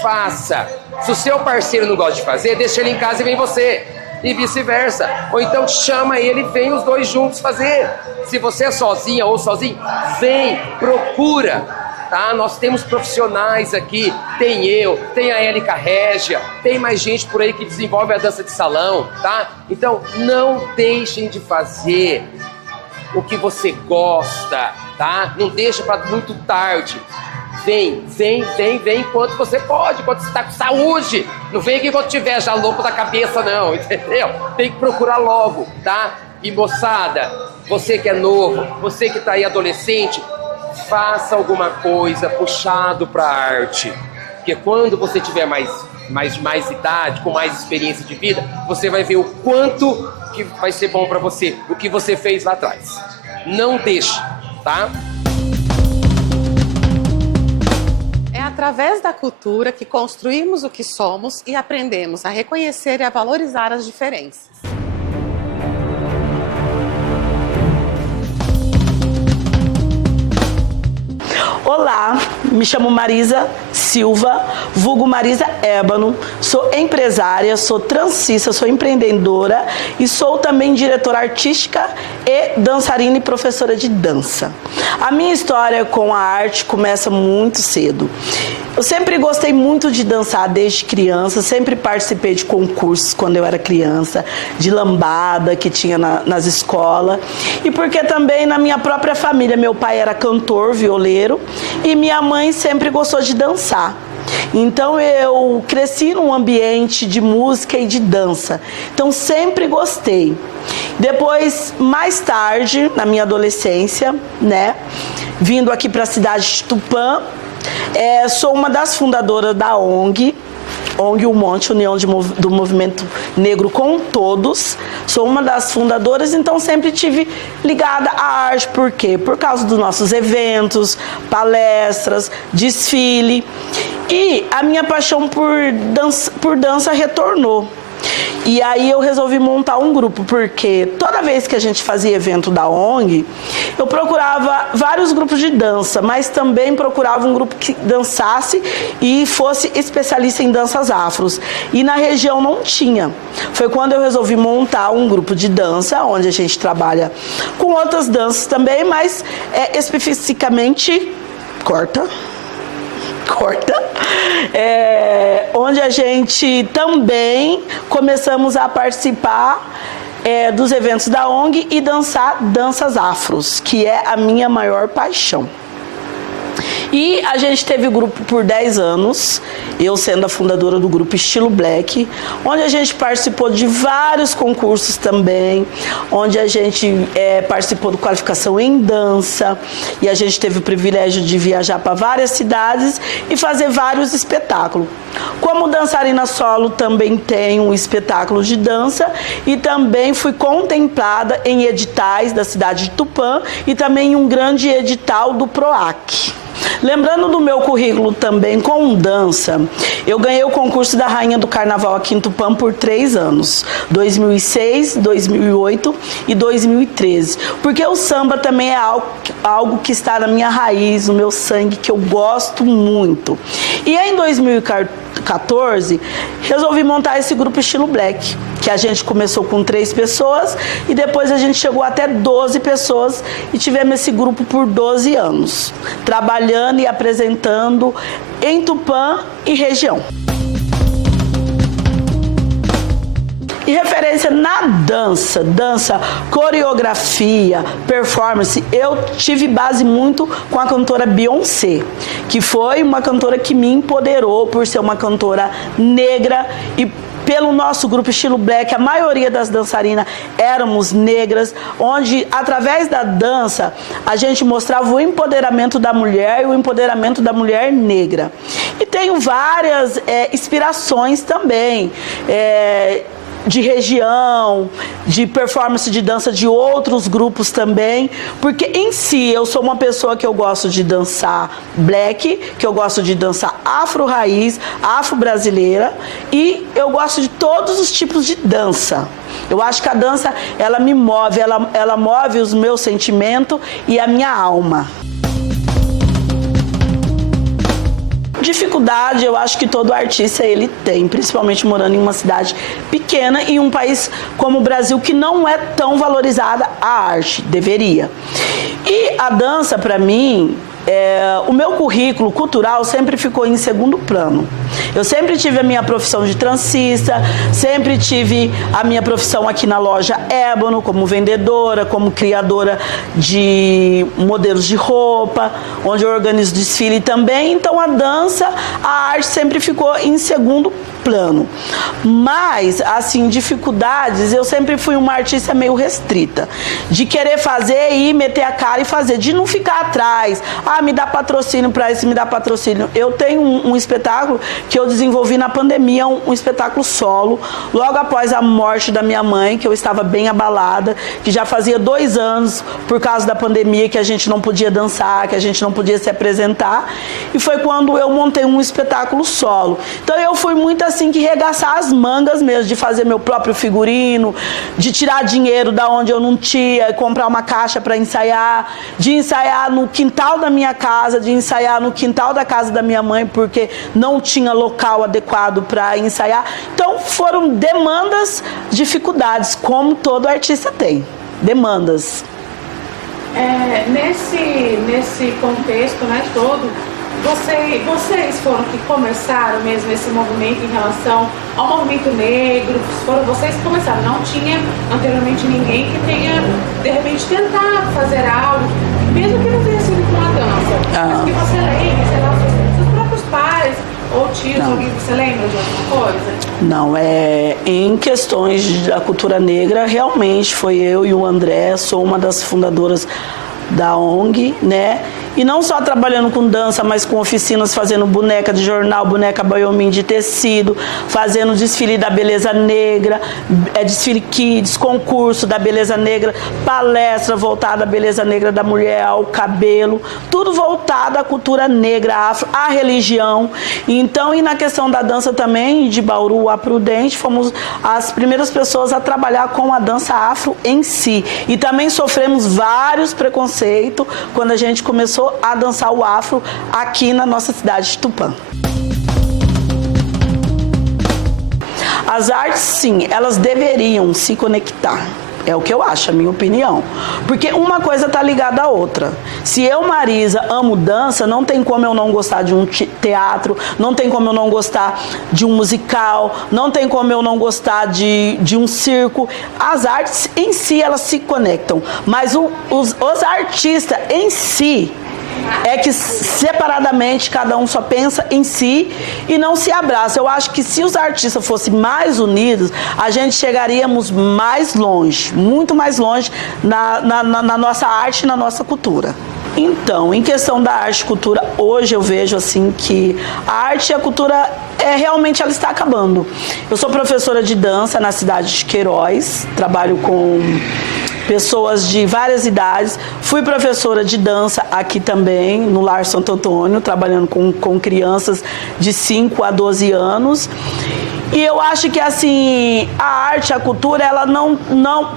faça. Se o seu parceiro não gosta de fazer, deixa ele em casa e vem você. E vice-versa. Ou então chama ele e vem os dois juntos fazer. Se você é sozinha ou sozinho, vem, procura. Tá? Nós temos profissionais aqui, tem eu, tem a Élica Régia, tem mais gente por aí que desenvolve a dança de salão, tá? Então, não deixem de fazer o que você gosta, tá? Não deixa para muito tarde. Vem enquanto você pode, enquanto você tá com saúde. Não vem aqui enquanto tiver já louco da cabeça, não, entendeu? Tem que procurar logo, tá? E moçada, você que é novo, você que tá aí adolescente, faça alguma coisa puxado para a arte. Porque quando você tiver mais idade, com mais experiência de vida, você vai ver o quanto que vai ser bom para você, o que você fez lá atrás. Não deixe, tá? É através da cultura que construímos o que somos e aprendemos a reconhecer e a valorizar as diferenças. Olá, me chamo Marisa Silva, vulgo Marisa Ébano, sou empresária, sou transista, sou empreendedora e sou também diretora artística e dançarina e professora de dança. A minha história com a arte começa muito cedo. Eu sempre gostei muito de dançar desde criança, sempre participei de concursos quando eu era criança, de lambada que tinha nas escolas, e porque também na minha própria família, meu pai era cantor, violeiro, e minha mãe sempre gostou de dançar. Então eu cresci num ambiente de música e de dança, então sempre gostei. Depois, mais tarde, na minha adolescência, né, vindo aqui para a cidade de Tupã, sou uma das fundadoras da ONG O Monte, União do Movimento Negro com Todos. Sou uma das fundadoras, então sempre tive ligada à arte. Por quê? Por causa dos nossos eventos, palestras, desfile. E a minha paixão por dança retornou. E aí eu resolvi montar um grupo, porque toda vez que a gente fazia evento da ONG, eu procurava vários grupos de dança, mas também procurava um grupo que dançasse e fosse especialista em danças afros. E na região não tinha. Foi quando eu resolvi montar um grupo de dança, onde a gente trabalha com outras danças também, mas especificamente... Corta, onde a gente também começamos a participar dos eventos da ONG e dançar danças afros, que é a minha maior paixão. E a gente teve o grupo por 10 anos, eu sendo a fundadora do grupo Estilo Black, onde a gente participou de vários concursos também, onde a gente participou de qualificação em dança, e a gente teve o privilégio de viajar para várias cidades e fazer vários espetáculos. Como dançarina solo, também tenho um espetáculo de dança e também fui contemplada em editais da cidade de Tupã e também em um grande edital do PROAC. Lembrando do meu currículo também com dança, eu ganhei o concurso da Rainha do Carnaval aqui em Tupã por 3 anos, 2006, 2008 e 2013, porque o samba também é algo que está na minha raiz, no meu sangue, que eu gosto muito. E em 2014, resolvi montar esse grupo Estilo Black, que a gente começou com 3 pessoas e depois a gente chegou até 12 pessoas e tivemos esse grupo por 12 anos, trabalhando e apresentando em Tupã e região. E referência na dança, coreografia, performance, eu tive base muito com a cantora Beyoncé, que foi uma cantora que me empoderou por ser uma cantora negra e pelo nosso grupo Estilo Black, a maioria das dançarinas éramos negras, onde através da dança a gente mostrava o empoderamento da mulher e o empoderamento da mulher negra. E tenho várias inspirações também. de região, de performance de dança de outros grupos também, porque em si eu sou uma pessoa que eu gosto de dançar black, que eu gosto de dançar afro-raiz, afro-brasileira, e eu gosto de todos os tipos de dança. Eu acho que a dança, ela me move, ela move os meus sentimentos e a minha alma. Dificuldade, eu acho que todo artista ele tem, principalmente morando em uma cidade pequena e um país como o Brasil, que não é tão valorizada a arte, deveria. E a dança, para mim, o meu currículo cultural sempre ficou em segundo plano. Eu sempre tive a minha profissão de transista, sempre tive a minha profissão aqui na loja Ébano, como vendedora, como criadora de modelos de roupa, onde eu organizo desfile também. Então a dança, a arte sempre ficou em segundo plano. Mas, assim, dificuldades, eu sempre fui uma artista meio restrita, de querer fazer e meter a cara e fazer, de não ficar atrás. Ah, me dá patrocínio para isso, me dá patrocínio. Eu tenho um espetáculo que eu desenvolvi na pandemia, um espetáculo solo, logo após a morte da minha mãe, que eu estava bem abalada, que já fazia 2 anos, por causa da pandemia, que a gente não podia dançar, que a gente não podia se apresentar, e foi quando eu montei um espetáculo solo. Então eu fui muito assim que regaçar as mangas mesmo, de fazer meu próprio figurino, de tirar dinheiro da onde eu não tinha, comprar uma caixa para ensaiar, de ensaiar no quintal da minha casa, de ensaiar no quintal da casa da minha mãe, porque não tinha local adequado para ensaiar. Então foram demandas, dificuldades, como todo artista tem, demandas. Nesse contexto, né, todo, vocês foram que começaram mesmo esse movimento em relação ao movimento negro? Foram vocês que começaram? Não tinha anteriormente ninguém que tenha, de repente, tentado fazer algo, mesmo que não tenha sido com a dança, mas que você lembra, sei lá, seus próprios pais ou tios, alguém que você lembra de alguma coisa? Não, em questões da cultura negra, realmente foi eu e o André, sou uma das fundadoras da ONG, né? E não só trabalhando com dança, mas com oficinas, fazendo boneca de jornal, boneca Baiomim de tecido, fazendo desfile da beleza negra, desfile kids, concurso da beleza negra, palestra voltada à beleza negra da mulher, ao cabelo, tudo voltado à cultura negra, afro, à religião. Então, e na questão da dança também, de Bauru a Prudente, fomos as primeiras pessoas a trabalhar com a dança afro em si. E também sofremos vários preconceitos quando a gente começou a dançar o afro aqui na nossa cidade de Tupã. As artes, sim, elas deveriam se conectar. É o que eu acho, a minha opinião. Porque uma coisa está ligada à outra. Se eu, Marisa, amo dança, não tem como eu não gostar de um teatro, não tem como eu não gostar de um musical, não tem como eu não gostar de um circo. As artes em si, elas se conectam. Mas os artistas em si, é que separadamente cada um só pensa em si e não se abraça. Eu acho que se os artistas fossem mais unidos, a gente chegaríamos mais longe, muito mais longe na nossa arte e na nossa cultura. Então, em questão da arte e cultura, hoje eu vejo assim que a arte e a cultura realmente ela está acabando. Eu sou professora de dança na cidade de Queiroz, trabalho com pessoas de várias idades. Fui professora de dança aqui também, no Lar Santo Antônio, trabalhando com crianças de 5 a 12 anos. E eu acho que assim, a arte, a cultura, ela não,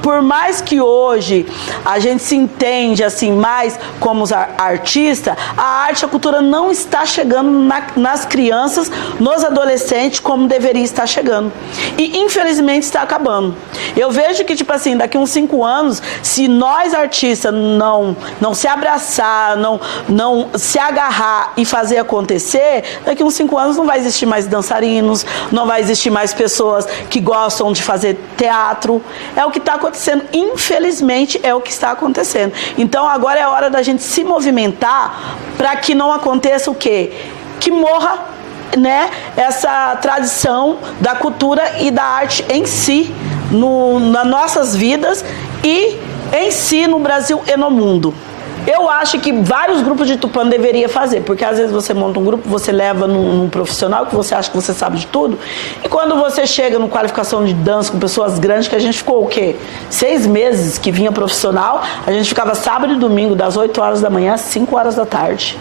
por mais que hoje a gente se entende assim mais como artista, a arte, a cultura não está chegando nas crianças, nos adolescentes como deveria estar chegando. E infelizmente está acabando. Eu vejo que tipo assim, daqui uns 5 anos, se nós artistas não se abraçar, não se agarrar e fazer acontecer, daqui uns 5 anos não vai existir mais dançarinos, não vai existir mais pessoas que gostam de fazer teatro. É o que está acontecendo, infelizmente é o que está acontecendo. Então agora é a hora da gente se movimentar para que não aconteça o quê? Que morra, né, essa tradição da cultura e da arte em si, nas nossas vidas e em si no Brasil e no mundo. Eu acho que vários grupos de Tupã deveria fazer, porque às vezes você monta um grupo, você leva num profissional que você acha que você sabe de tudo, e quando você chega no qualificação de dança com pessoas grandes, que a gente ficou o quê? 6 meses que vinha profissional, a gente ficava sábado e domingo, das 8 horas da manhã às 5 horas da tarde,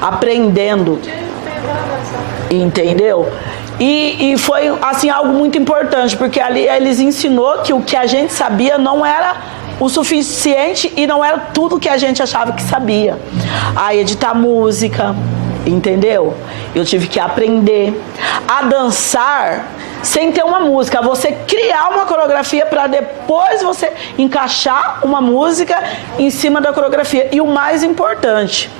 aprendendo, entendeu? E foi assim algo muito importante, porque ali eles ensinou que o que a gente sabia não era o suficiente e não era tudo que a gente achava que sabia. A editar música, entendeu? Eu tive que aprender a dançar sem ter uma música, você criar uma coreografia para depois você encaixar uma música em cima da coreografia. E o mais importante,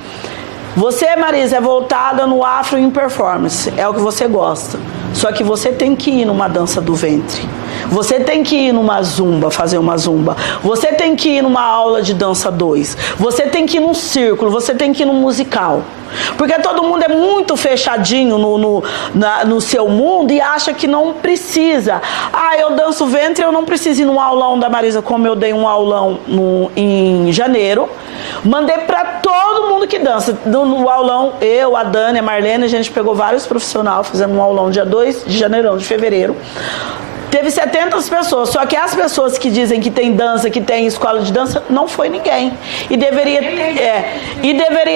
você, Marisa, é voltada no afro em performance, é o que você gosta. Só que você tem que ir numa dança do ventre. Você tem que ir numa zumba, fazer uma zumba. Você tem que ir numa aula de dança 2. Você tem que ir num círculo, você tem que ir num musical. Porque todo mundo é muito fechadinho no seu mundo e acha que não precisa. Ah, eu danço ventre, eu não preciso ir num aulão da Marisa, como eu dei um aulão em janeiro. Mandei pra todo mundo que dança. No aulão, eu, a Dani, a Marlene, a gente pegou vários profissionais, fizemos um aulão dia 2 de janeiro, de fevereiro. Teve 70 pessoas, só que as pessoas que dizem que tem dança, que tem escola de dança, não foi ninguém. E deveria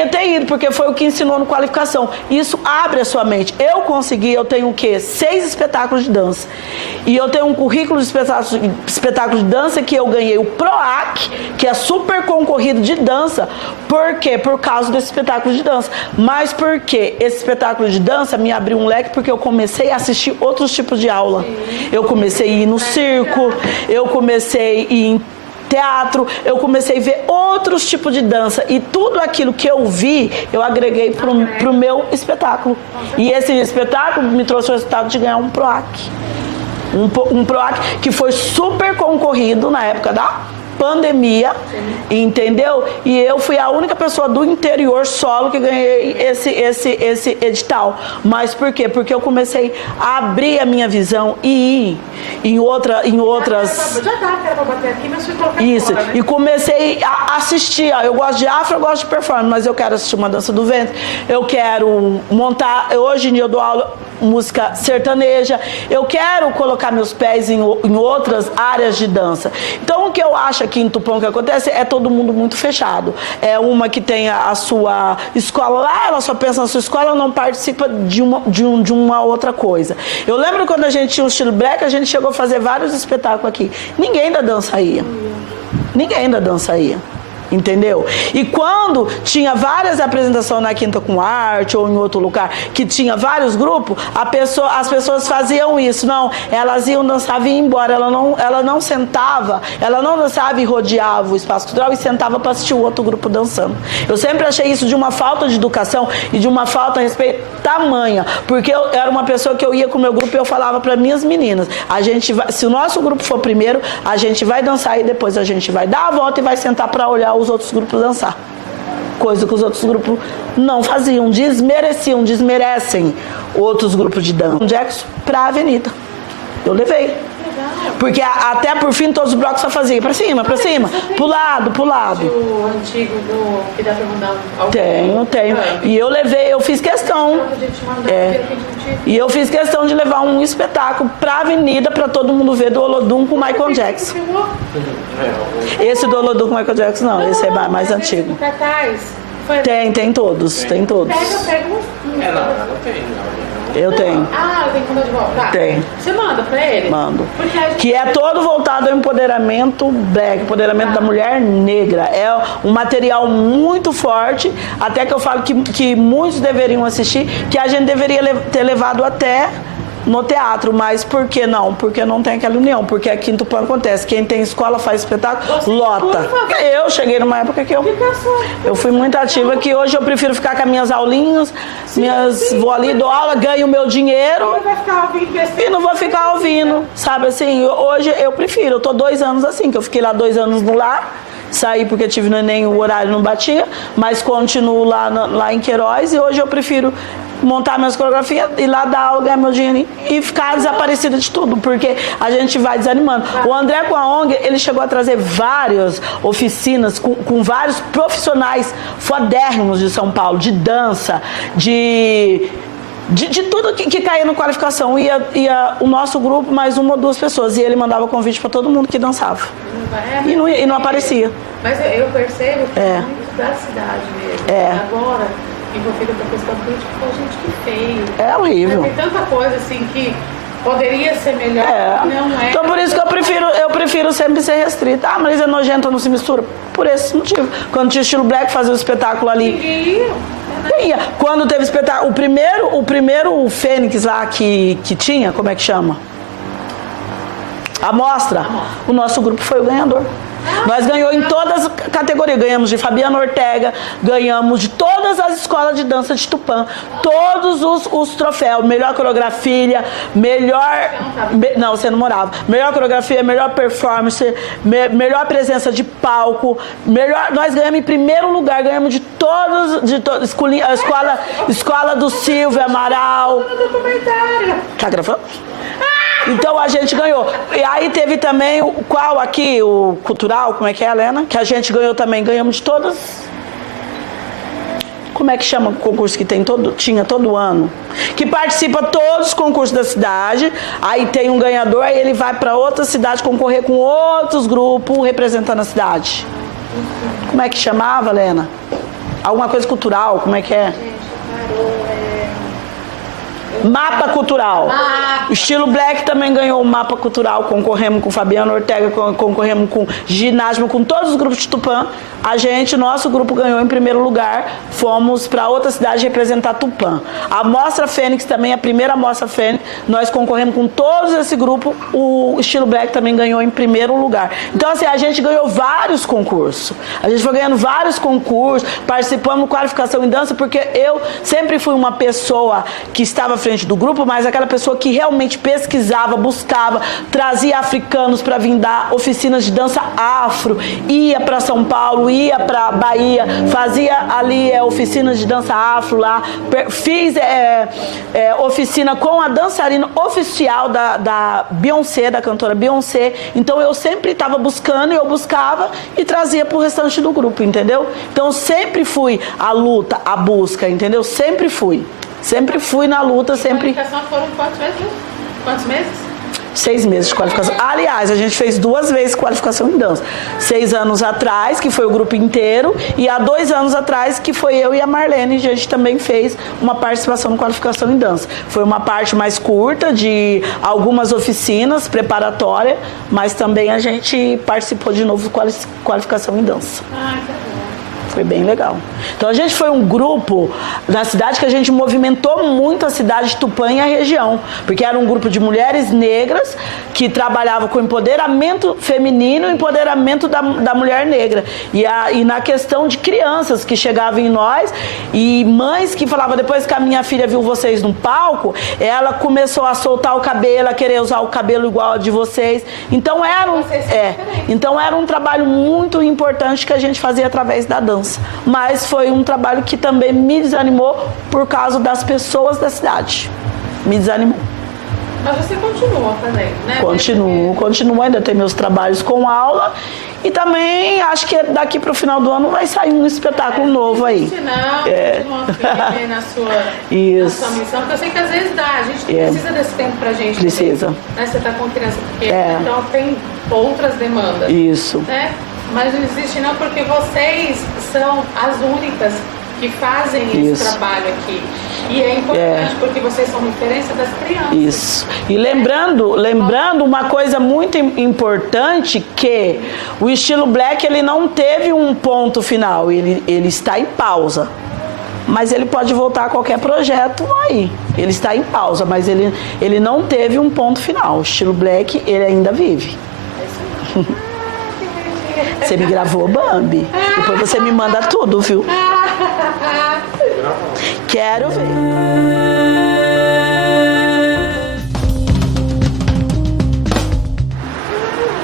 ter ido, porque foi o que ensinou no qualificação. Isso abre a sua mente. Eu consegui, eu tenho o quê? 6 espetáculos de dança. E eu tenho um currículo de espetáculos de dança que eu ganhei o PROAC, que é super concorrido de dança. Por quê? Por causa desse espetáculo de dança. Mas por quê? Esse espetáculo de dança me abriu um leque porque eu comecei a assistir outros tipos de aula. Eu comecei a ir no circo, eu comecei a ir em teatro, eu comecei a ver outros tipos de dança e tudo aquilo que eu vi, eu agreguei pro meu espetáculo. E esse espetáculo me trouxe o resultado de ganhar um PROAC. Um PROAC que foi super concorrido na época da pandemia, entendeu? E eu fui a única pessoa do interior solo que ganhei esse edital. Mas por quê? Porque eu comecei a abrir a minha visão e ir em outras... Já dá, era pra bater aqui, mas fui colocar isso, fora, né? E comecei a assistir. Eu gosto de afro, eu gosto de performance, mas eu quero assistir uma dança do ventre, eu quero montar... Hoje eu dou aula música sertaneja, eu quero colocar meus pés em outras áreas de dança. Então o que eu acho aqui em Tupã que acontece é todo mundo muito fechado. É uma que tem a sua escola lá, ela só pensa na sua escola, ela não participa de uma outra coisa. Eu lembro quando a gente tinha o estilo black, a gente chegou a fazer vários espetáculos aqui. Ninguém da dança ia. Ninguém da dança ia. Entendeu? E quando tinha várias apresentações na Quinta com Arte ou em outro lugar que tinha vários grupos, as pessoas faziam isso. Não, elas iam dançar e iam embora. Ela não sentava, ela não dançava e rodeava o espaço cultural e sentava para assistir o outro grupo dançando. Eu sempre achei isso de uma falta de educação e de uma falta de respeito tamanha, porque eu era uma pessoa que eu ia com o meu grupo e eu falava para minhas meninas, se o nosso grupo for primeiro, a gente vai dançar e depois a gente vai dar a volta e vai sentar para olhar os outros grupos dançar. Coisa que os outros grupos não faziam, desmerecem outros grupos de dança. Jackson pra avenida. Eu levei. Porque até por fim todos os blocos só faziam pra cima, pro lado. O antigo do que dá pra mandar algum... Tenho. E eu levei, eu fiz questão. E eu fiz questão de levar um espetáculo pra avenida pra todo mundo ver do Olodum com o Michael Jackson. Esse do Olodum com o Michael Jackson não, esse é mais antigo. Tem todos. Pega Eu tenho. Ah, eu tenho que mandar de volta? Tá. Tem. Você manda pra ele? Mando. Que é todo voltado ao empoderamento black, empoderamento da mulher negra. É um material muito forte, até que eu falo que muitos deveriam assistir, que a gente deveria ter levado até no teatro, mas por que não? Porque não tem aquela união, porque aqui em Tupã acontece, quem tem escola faz espetáculo, lota. Eu cheguei numa época que eu fui muito ativa, que hoje eu prefiro ficar com as minhas aulinhas, vou ali, dou aula, ganho o meu dinheiro e não vou ficar ouvindo, sabe assim, hoje eu prefiro, eu tô 2 anos assim, que eu fiquei lá 2 anos no lar, saí porque tive neném, o horário não batia, mas continuo lá em Queiroz e hoje eu prefiro montar minhas coreografias, ir lá dar aula, ganhar meu dinheirinho e ficar desaparecida de tudo, porque a gente vai desanimando. O André com a ONG, ele chegou a trazer várias oficinas com vários profissionais fodérrimos de São Paulo, de dança, de tudo que caía na qualificação. Ia o nosso grupo, mais uma ou duas pessoas, e ele mandava convite para todo mundo que dançava. E não aparecia. Mas eu percebo que é muito da cidade mesmo. Agora, envolvida com a questão política, foi a gente que fez. É horrível. Tem tanta coisa assim que poderia ser melhor, não é. Então por isso que eu prefiro sempre ser restrita. Ah, mas é nojenta, não se mistura. Por esse motivo. Quando tinha o estilo black, fazia o espetáculo ali. Quando teve espetáculo, o primeiro Fênix lá que tinha, como é que chama? A mostra, o nosso grupo foi o ganhador. Nós ganhamos em todas as categorias, ganhamos de Fabiana Ortega, ganhamos de todas as escolas de dança de Tupã, todos os troféus, melhor coreografia, não, você não morava, melhor coreografia, melhor performance, melhor presença de palco, nós ganhamos em primeiro lugar, ganhamos de todos, a escola do Silvio Amaral. Tá gravando? Então a gente ganhou. E aí teve também o cultural, como é que é, Helena? Que a gente ganhou também, ganhamos de todas. Como é que chama o concurso que tinha todo ano? Que participa todos os concursos da cidade, aí tem um ganhador, aí ele vai para outra cidade concorrer com outros grupos representando a cidade. Como é que chamava, Helena? Alguma coisa cultural, como é que é? Mapa cultural. O estilo black também ganhou o mapa cultural. Concorremos com Fabiana Ortega, concorremos com ginásio, com todos os grupos de Tupã. Nosso grupo ganhou em primeiro lugar. Fomos para outra cidade representar Tupã. A Mostra Fênix também, a primeira Mostra Fênix, nós concorremos com todos esse grupo. O estilo black também ganhou em primeiro lugar. Então assim, a gente ganhou vários concursos. A gente foi ganhando vários concursos, participamos de qualificação em dança, porque eu sempre fui uma pessoa que estava à frente do grupo, mas aquela pessoa que realmente pesquisava, buscava, trazia africanos para vir dar oficinas de dança afro, ia para São Paulo, ia para Bahia, fazia ali oficinas de dança afro lá, fiz oficina com a dançarina oficial da Beyoncé, da cantora Beyoncé. Então eu sempre estava buscando, eu buscava e trazia para o restante do grupo, entendeu? Então sempre fui à luta, à busca, entendeu? Sempre fui na luta, sempre. A qualificação foram quantos meses? 6 meses de qualificação. Aliás, a gente fez 2 vezes qualificação em dança. 6 anos atrás, que foi o grupo inteiro, e há 2 anos atrás, que foi eu e a Marlene, a gente também fez uma participação em qualificação em dança. Foi uma parte mais curta, de algumas oficinas preparatórias, mas também a gente participou de novo de qualificação em dança. Foi bem legal. Então a gente foi um grupo na cidade que a gente movimentou muito a cidade de Tupã e a região, porque era um grupo de mulheres negras que trabalhavam com empoderamento feminino e empoderamento da mulher negra. E na questão de crianças que chegavam em nós e mães que falavam, depois que a minha filha viu vocês no palco, ela começou a soltar o cabelo, a querer usar o cabelo igual ao de vocês. Então era um trabalho muito importante que a gente fazia através da dança. Mas foi um trabalho que também me desanimou por causa das pessoas da cidade. Me desanimou. Mas você continua fazendo, né? Continuo, ainda tenho meus trabalhos com aula. E também acho que daqui para o final do ano vai sair um espetáculo novo aí. Continua firme na sua missão, porque eu sei que às vezes a gente precisa desse tempo pra gente. Precisa. Também, né? Você tá com criança pequena, então tem outras demandas. Isso. Né? Mas não existe não, porque vocês são as únicas que fazem esse trabalho aqui. E é importante porque vocês são referência das crianças. Isso. E lembrando uma coisa muito importante, que o estilo black ele não teve um ponto final, ele está em pausa. Mas ele pode voltar a qualquer projeto aí. Ele está em pausa, mas ele não teve um ponto final. O estilo black, ele ainda vive. É isso. Você me gravou, Bambi. Depois você me manda tudo, viu? Quero ver.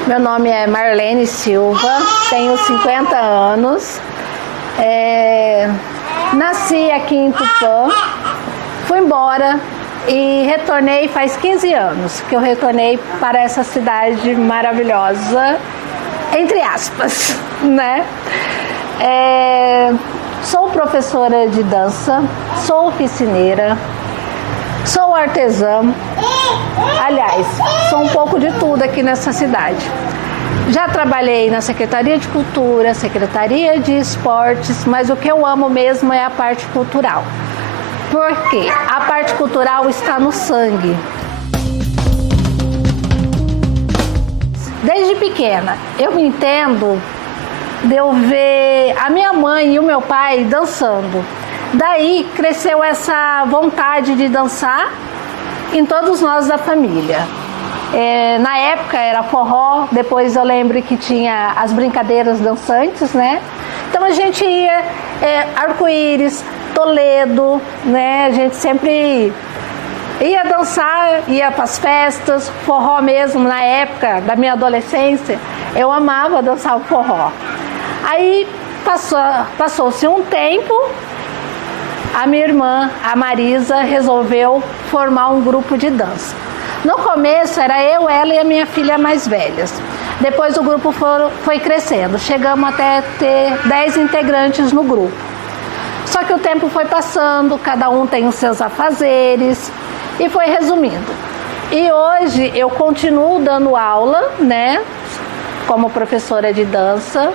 Meu nome é Marlene Silva, tenho 50 anos. Nasci aqui em Tupã, Fui embora e retornei faz 15 anos que eu retornei para essa cidade maravilhosa, entre aspas, né? Sou professora de dança, sou oficineira, sou artesã, aliás, sou um pouco de tudo aqui nessa cidade. Já trabalhei na Secretaria de Cultura, Secretaria de Esportes, mas o que eu amo mesmo é a parte cultural. Porque a parte cultural está no sangue. Desde pequena, eu me entendo de eu ver a minha mãe e o meu pai dançando. Daí cresceu essa vontade de dançar em todos nós da família. Na época era forró, depois eu lembro que tinha as brincadeiras dançantes, né? Então a gente ia, arco-íris, Toledo, né? A gente sempre ia dançar, ia para as festas, forró mesmo, na época da minha adolescência, eu amava dançar o forró. Aí passou-se um tempo, a minha irmã, a Marisa, resolveu formar um grupo de dança. No começo era eu, ela e a minha filha mais velhas. Depois o grupo foi crescendo, chegamos até ter 10 integrantes no grupo. Só que o tempo foi passando, cada um tem os seus afazeres e foi resumindo. E hoje eu continuo dando aula, né, como professora de dança.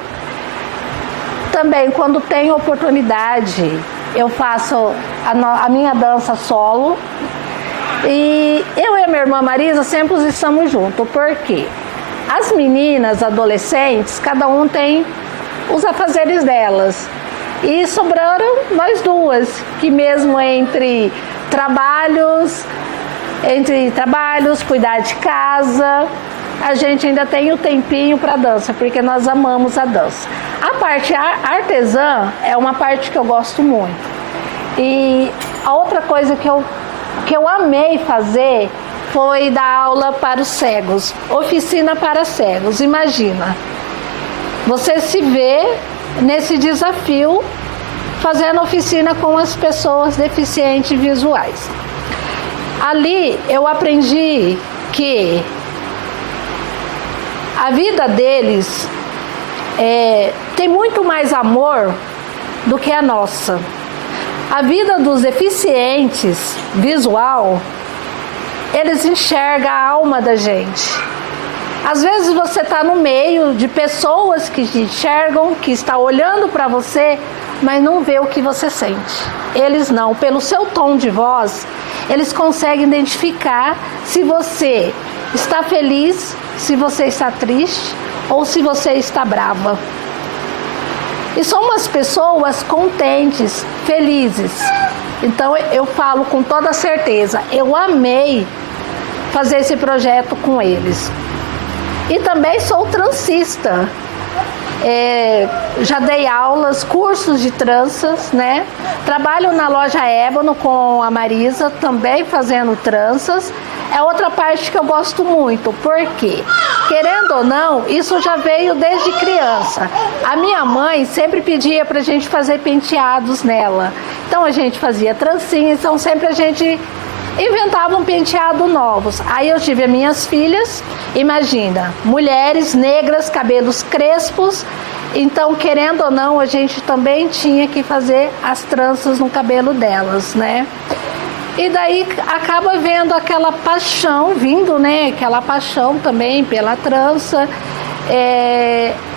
Também quando tenho oportunidade eu faço a minha dança solo. E eu e a minha irmã Marisa sempre estamos juntos, porque as meninas, adolescentes, cada um tem os afazeres delas. E sobraram nós duas, que mesmo entre trabalhos, cuidar de casa, a gente ainda tem o tempinho para dança, porque nós amamos a dança. A parte artesã é uma parte que eu gosto muito. E a outra coisa que eu amei fazer foi dar aula para os cegos, oficina para cegos. Imagina, você se vê nesse desafio fazendo oficina com as pessoas deficientes visuais. Ali eu aprendi que a vida deles tem muito mais amor do que a nossa. A vida dos deficientes visual, eles enxergam a alma da gente. Às vezes você está no meio de pessoas que te enxergam, que está olhando para você, mas não vê o que você sente. Eles não. Pelo seu tom de voz, eles conseguem identificar se você está feliz, se você está triste ou se você está brava. E são umas pessoas contentes, felizes. Então eu falo com toda certeza, eu amei fazer esse projeto com eles. E também sou transista. Já dei aulas, cursos de tranças, né? Trabalho na loja Ébano com a Marisa, também fazendo tranças. É outra parte que eu gosto muito, porque, querendo ou não, isso já veio desde criança. A minha mãe sempre pedia pra gente fazer penteados nela. Então a gente fazia trancinha, então sempre a gente inventava um penteado novos. Aí eu tive as minhas filhas, imagina, mulheres negras, cabelos crespos. Então, querendo ou não, a gente também tinha que fazer as tranças no cabelo delas, né? E daí acaba vendo aquela paixão, vindo, né? Aquela paixão também pela trança.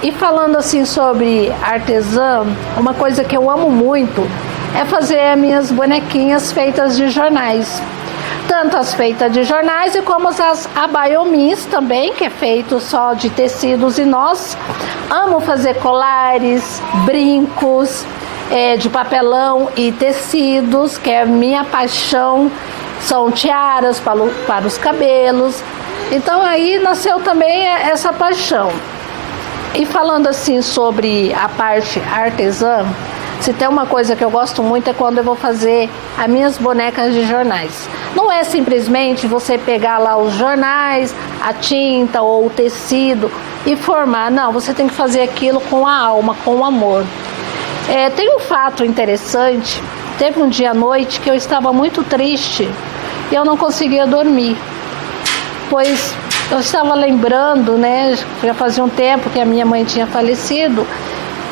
E falando assim sobre artesã, uma coisa que eu amo muito é fazer as minhas bonequinhas feitas de jornais. Tanto as feitas de jornais e como as abaiomis também, que é feito só de tecidos e nós. Amo fazer colares, brincos, de papelão e tecidos, que é a minha paixão. São tiaras para os cabelos. Então aí nasceu também essa paixão. E falando assim sobre a parte artesã, se tem uma coisa que eu gosto muito é quando eu vou fazer as minhas bonecas de jornais. Não é simplesmente você pegar lá os jornais, a tinta ou o tecido e formar. Não, você tem que fazer aquilo com a alma, com o amor. Tem um fato interessante teve um dia à noite que eu estava muito triste e eu não conseguia dormir, pois eu estava lembrando, né, já fazia um tempo que a minha mãe tinha falecido,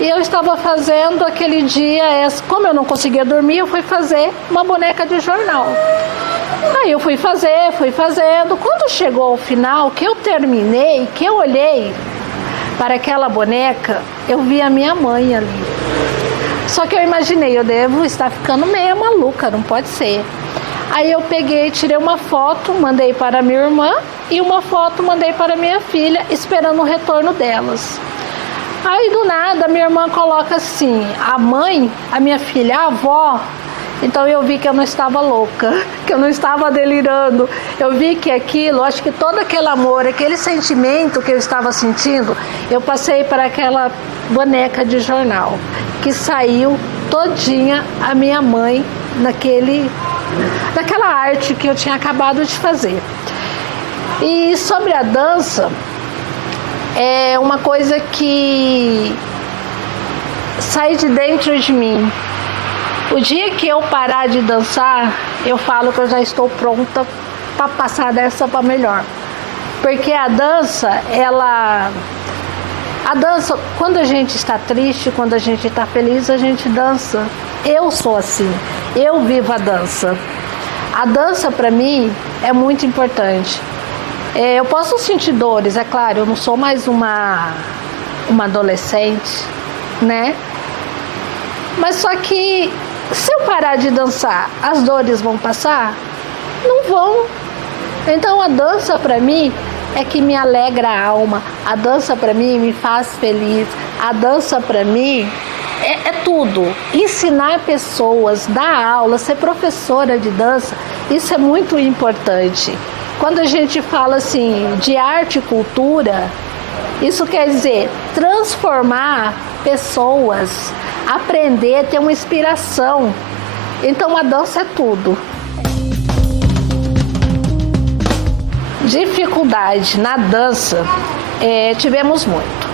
e eu estava fazendo aquele dia, como eu não conseguia dormir, eu fui fazer uma boneca de jornal. Aí eu fui fazendo. Quando chegou ao final, que eu terminei, que eu olhei para aquela boneca, eu vi a minha mãe ali. Só que eu imaginei, eu devo estar ficando meio maluca, não pode ser. Aí eu peguei, tirei uma foto, mandei para minha irmã e uma foto mandei para minha filha, esperando o retorno delas. Aí do nada minha irmã coloca assim, a mãe, a minha filha, a avó. Então eu vi que eu não estava louca, que eu não estava delirando. Eu vi que aquilo, acho que todo aquele amor, aquele sentimento que eu estava sentindo, eu passei para aquela boneca de jornal, que saiu todinha a minha mãe naquela arte que eu tinha acabado de fazer. E sobre a dança, é uma coisa que sai de dentro de mim. O dia que eu parar de dançar, eu falo que eu já estou pronta para passar dessa para melhor. Porque a dança, quando a gente está triste, quando a gente está feliz, a gente dança. Eu sou assim, eu vivo a dança. A dança para mim é muito importante. Eu posso sentir dores, é claro, eu não sou mais uma adolescente, né? Mas só que se eu parar de dançar, as dores vão passar? Não vão. Então a dança para mim é que me alegra a alma. A dança para mim me faz feliz. A dança para mim é tudo. Ensinar pessoas, dar aula, ser professora de dança, isso é muito importante. Quando a gente fala assim de arte e cultura, isso quer dizer transformar pessoas, aprender, ter uma inspiração. Então a dança é tudo. Dificuldade na dança, tivemos muito.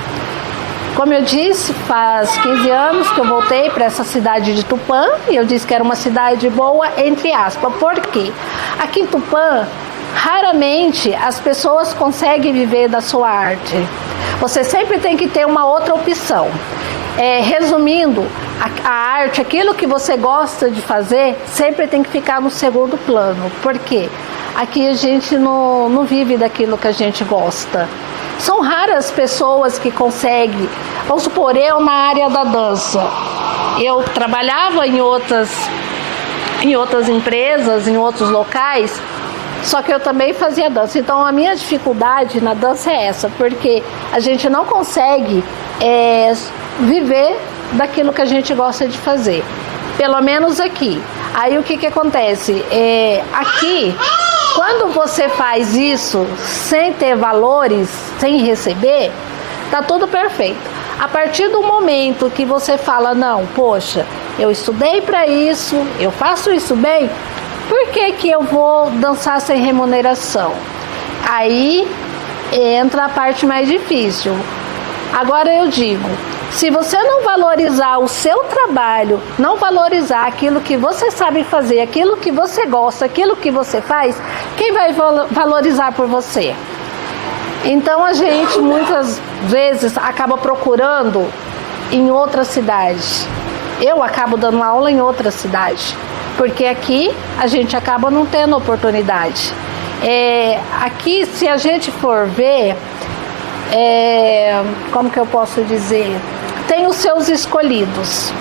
Como eu disse, faz 15 anos que eu voltei para essa cidade de Tupã, e eu disse que era uma cidade boa, entre aspas. Por quê? Aqui em Tupã, raramente as pessoas conseguem viver da sua arte. Você sempre tem que ter uma outra opção. Resumindo, a arte, aquilo que você gosta de fazer, sempre tem que ficar no segundo plano. Por quê? Aqui a gente não vive daquilo que a gente gosta. São raras pessoas que conseguem. Vamos supor, eu na área da dança, eu trabalhava em outras empresas, em outros locais, só que eu também fazia dança. Então a minha dificuldade na dança é essa, porque a gente não consegue viver daquilo que a gente gosta de fazer, pelo menos aqui. Aí o que acontece? Aqui, quando você faz isso sem ter valores, sem receber, tá tudo perfeito. A partir do momento que você fala, não, poxa, eu estudei para isso, eu faço isso bem, por que eu vou dançar sem remuneração? Aí entra a parte mais difícil. Agora eu digo, se você não valorizar o seu trabalho, não valorizar aquilo que você sabe fazer, aquilo que você gosta, aquilo que você faz, quem vai valorizar por você? Então a gente muitas vezes acaba procurando em outra cidade. Eu acabo dando aula em outra cidade, porque aqui a gente acaba não tendo oportunidade. Aqui, se a gente for ver, como que eu posso dizer? Tem os seus escolhidos.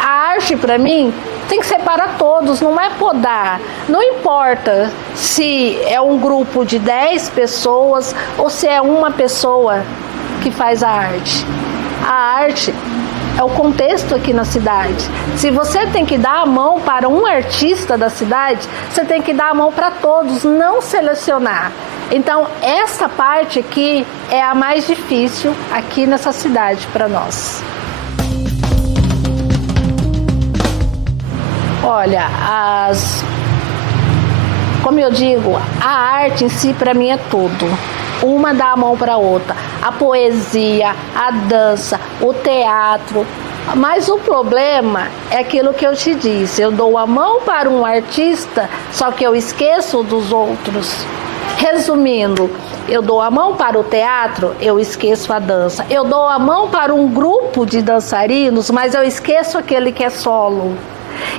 A arte, para mim, tem que ser para todos, não é podar. Não importa se é um grupo de 10 pessoas ou se é uma pessoa que faz a arte. A arte é o contexto aqui na cidade. Se você tem que dar a mão para um artista da cidade, você tem que dar a mão para todos, não selecionar. Então, essa parte aqui é a mais difícil aqui nessa cidade para nós. Olha, como eu digo, a arte em si para mim é tudo. Uma dá a mão para a outra. A poesia, a dança, o teatro, Mas o problema é aquilo que eu te disse, eu dou a mão para um artista, só que eu esqueço dos outros. Resumindo, eu dou a mão para o teatro, eu esqueço a dança. Eu dou a mão para um grupo de dançarinos, mas eu esqueço aquele que é solo.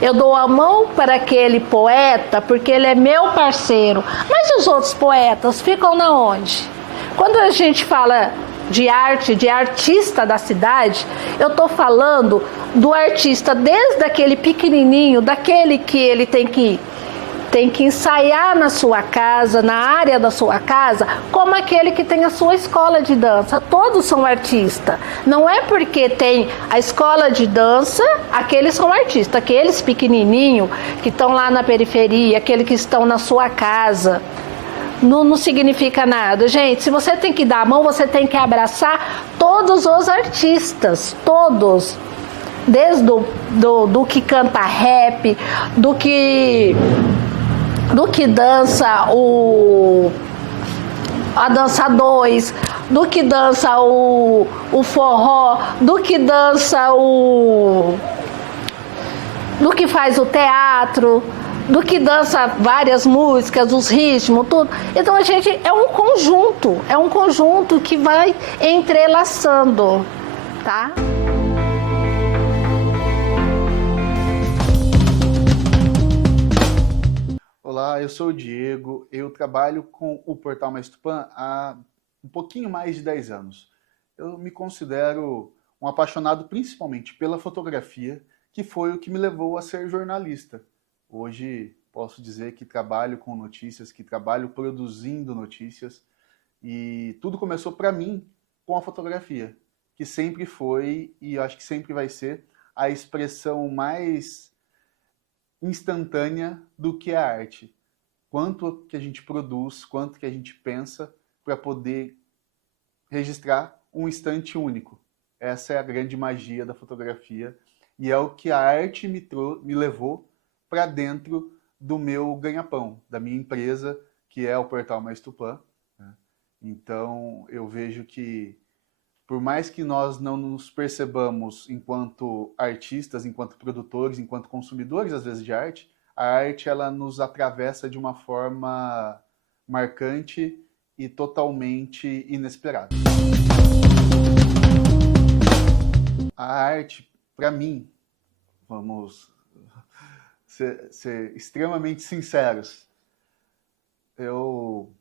Eu dou a mão para aquele poeta, porque ele é meu parceiro. Mas e os outros poetas ficam na onde? Quando a gente fala de arte, de artista da cidade, eu estou falando do artista desde aquele pequenininho, daquele que ele tem que ensaiar na sua casa, na área da sua casa, como aquele que tem a sua escola de dança. Todos são artistas. Não é porque tem a escola de dança, aqueles são artistas. Aqueles pequenininhos que estão lá na periferia, aqueles que estão na sua casa, não significa nada. Gente, se você tem que dar a mão, você tem que abraçar todos os artistas, todos. Desde do que canta rap, do que dança a dança 2, do que dança o forró, do que dança do que faz o teatro, do que dança várias músicas, os ritmos, tudo. Então a gente é um conjunto que vai entrelaçando, tá? Olá, eu sou o Diego, eu trabalho com o Portal Mais Tupã há um pouquinho mais de 10 anos. Eu me considero um apaixonado principalmente pela fotografia, que foi o que me levou a ser jornalista. Hoje posso dizer que trabalho com notícias, que trabalho produzindo notícias, e tudo começou para mim com a fotografia, que sempre foi, e eu acho que sempre vai ser, a expressão mais instantânea do que a arte. Quanto que a gente produz, quanto que a gente pensa para poder registrar um instante único. Essa é a grande magia da fotografia e é o que a arte me levou para dentro do meu ganha-pão, da minha empresa, que é o Portal Mais Tupã. Então eu vejo que, por mais que nós não nos percebamos enquanto artistas, enquanto produtores, enquanto consumidores, às vezes, de arte, a arte ela nos atravessa de uma forma marcante e totalmente inesperada. A arte, para mim, vamos ser extremamente sinceros, eu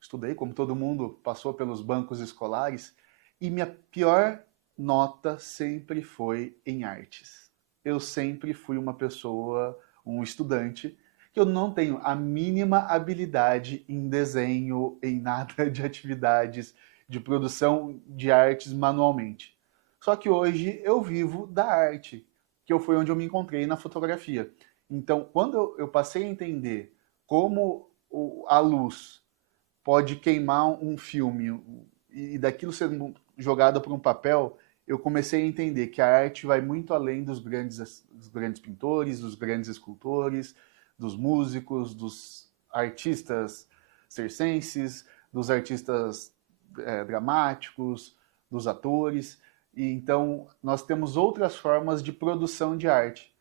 estudei, como todo mundo, passou pelos bancos escolares, e minha pior nota sempre foi em artes. Eu sempre fui uma pessoa, um estudante, que eu não tenho a mínima habilidade em desenho, em nada de atividades de produção de artes manualmente. Só que hoje eu vivo da arte, que foi onde eu me encontrei na fotografia. Então, quando eu passei a entender como a luz pode queimar um filme e daquilo ser jogado para um papel, eu comecei a entender que a arte vai muito além dos grandes pintores, dos grandes escultores, dos músicos, dos artistas circenses, dos artistas dramáticos, dos atores. E então nós temos outras formas de produção de arte.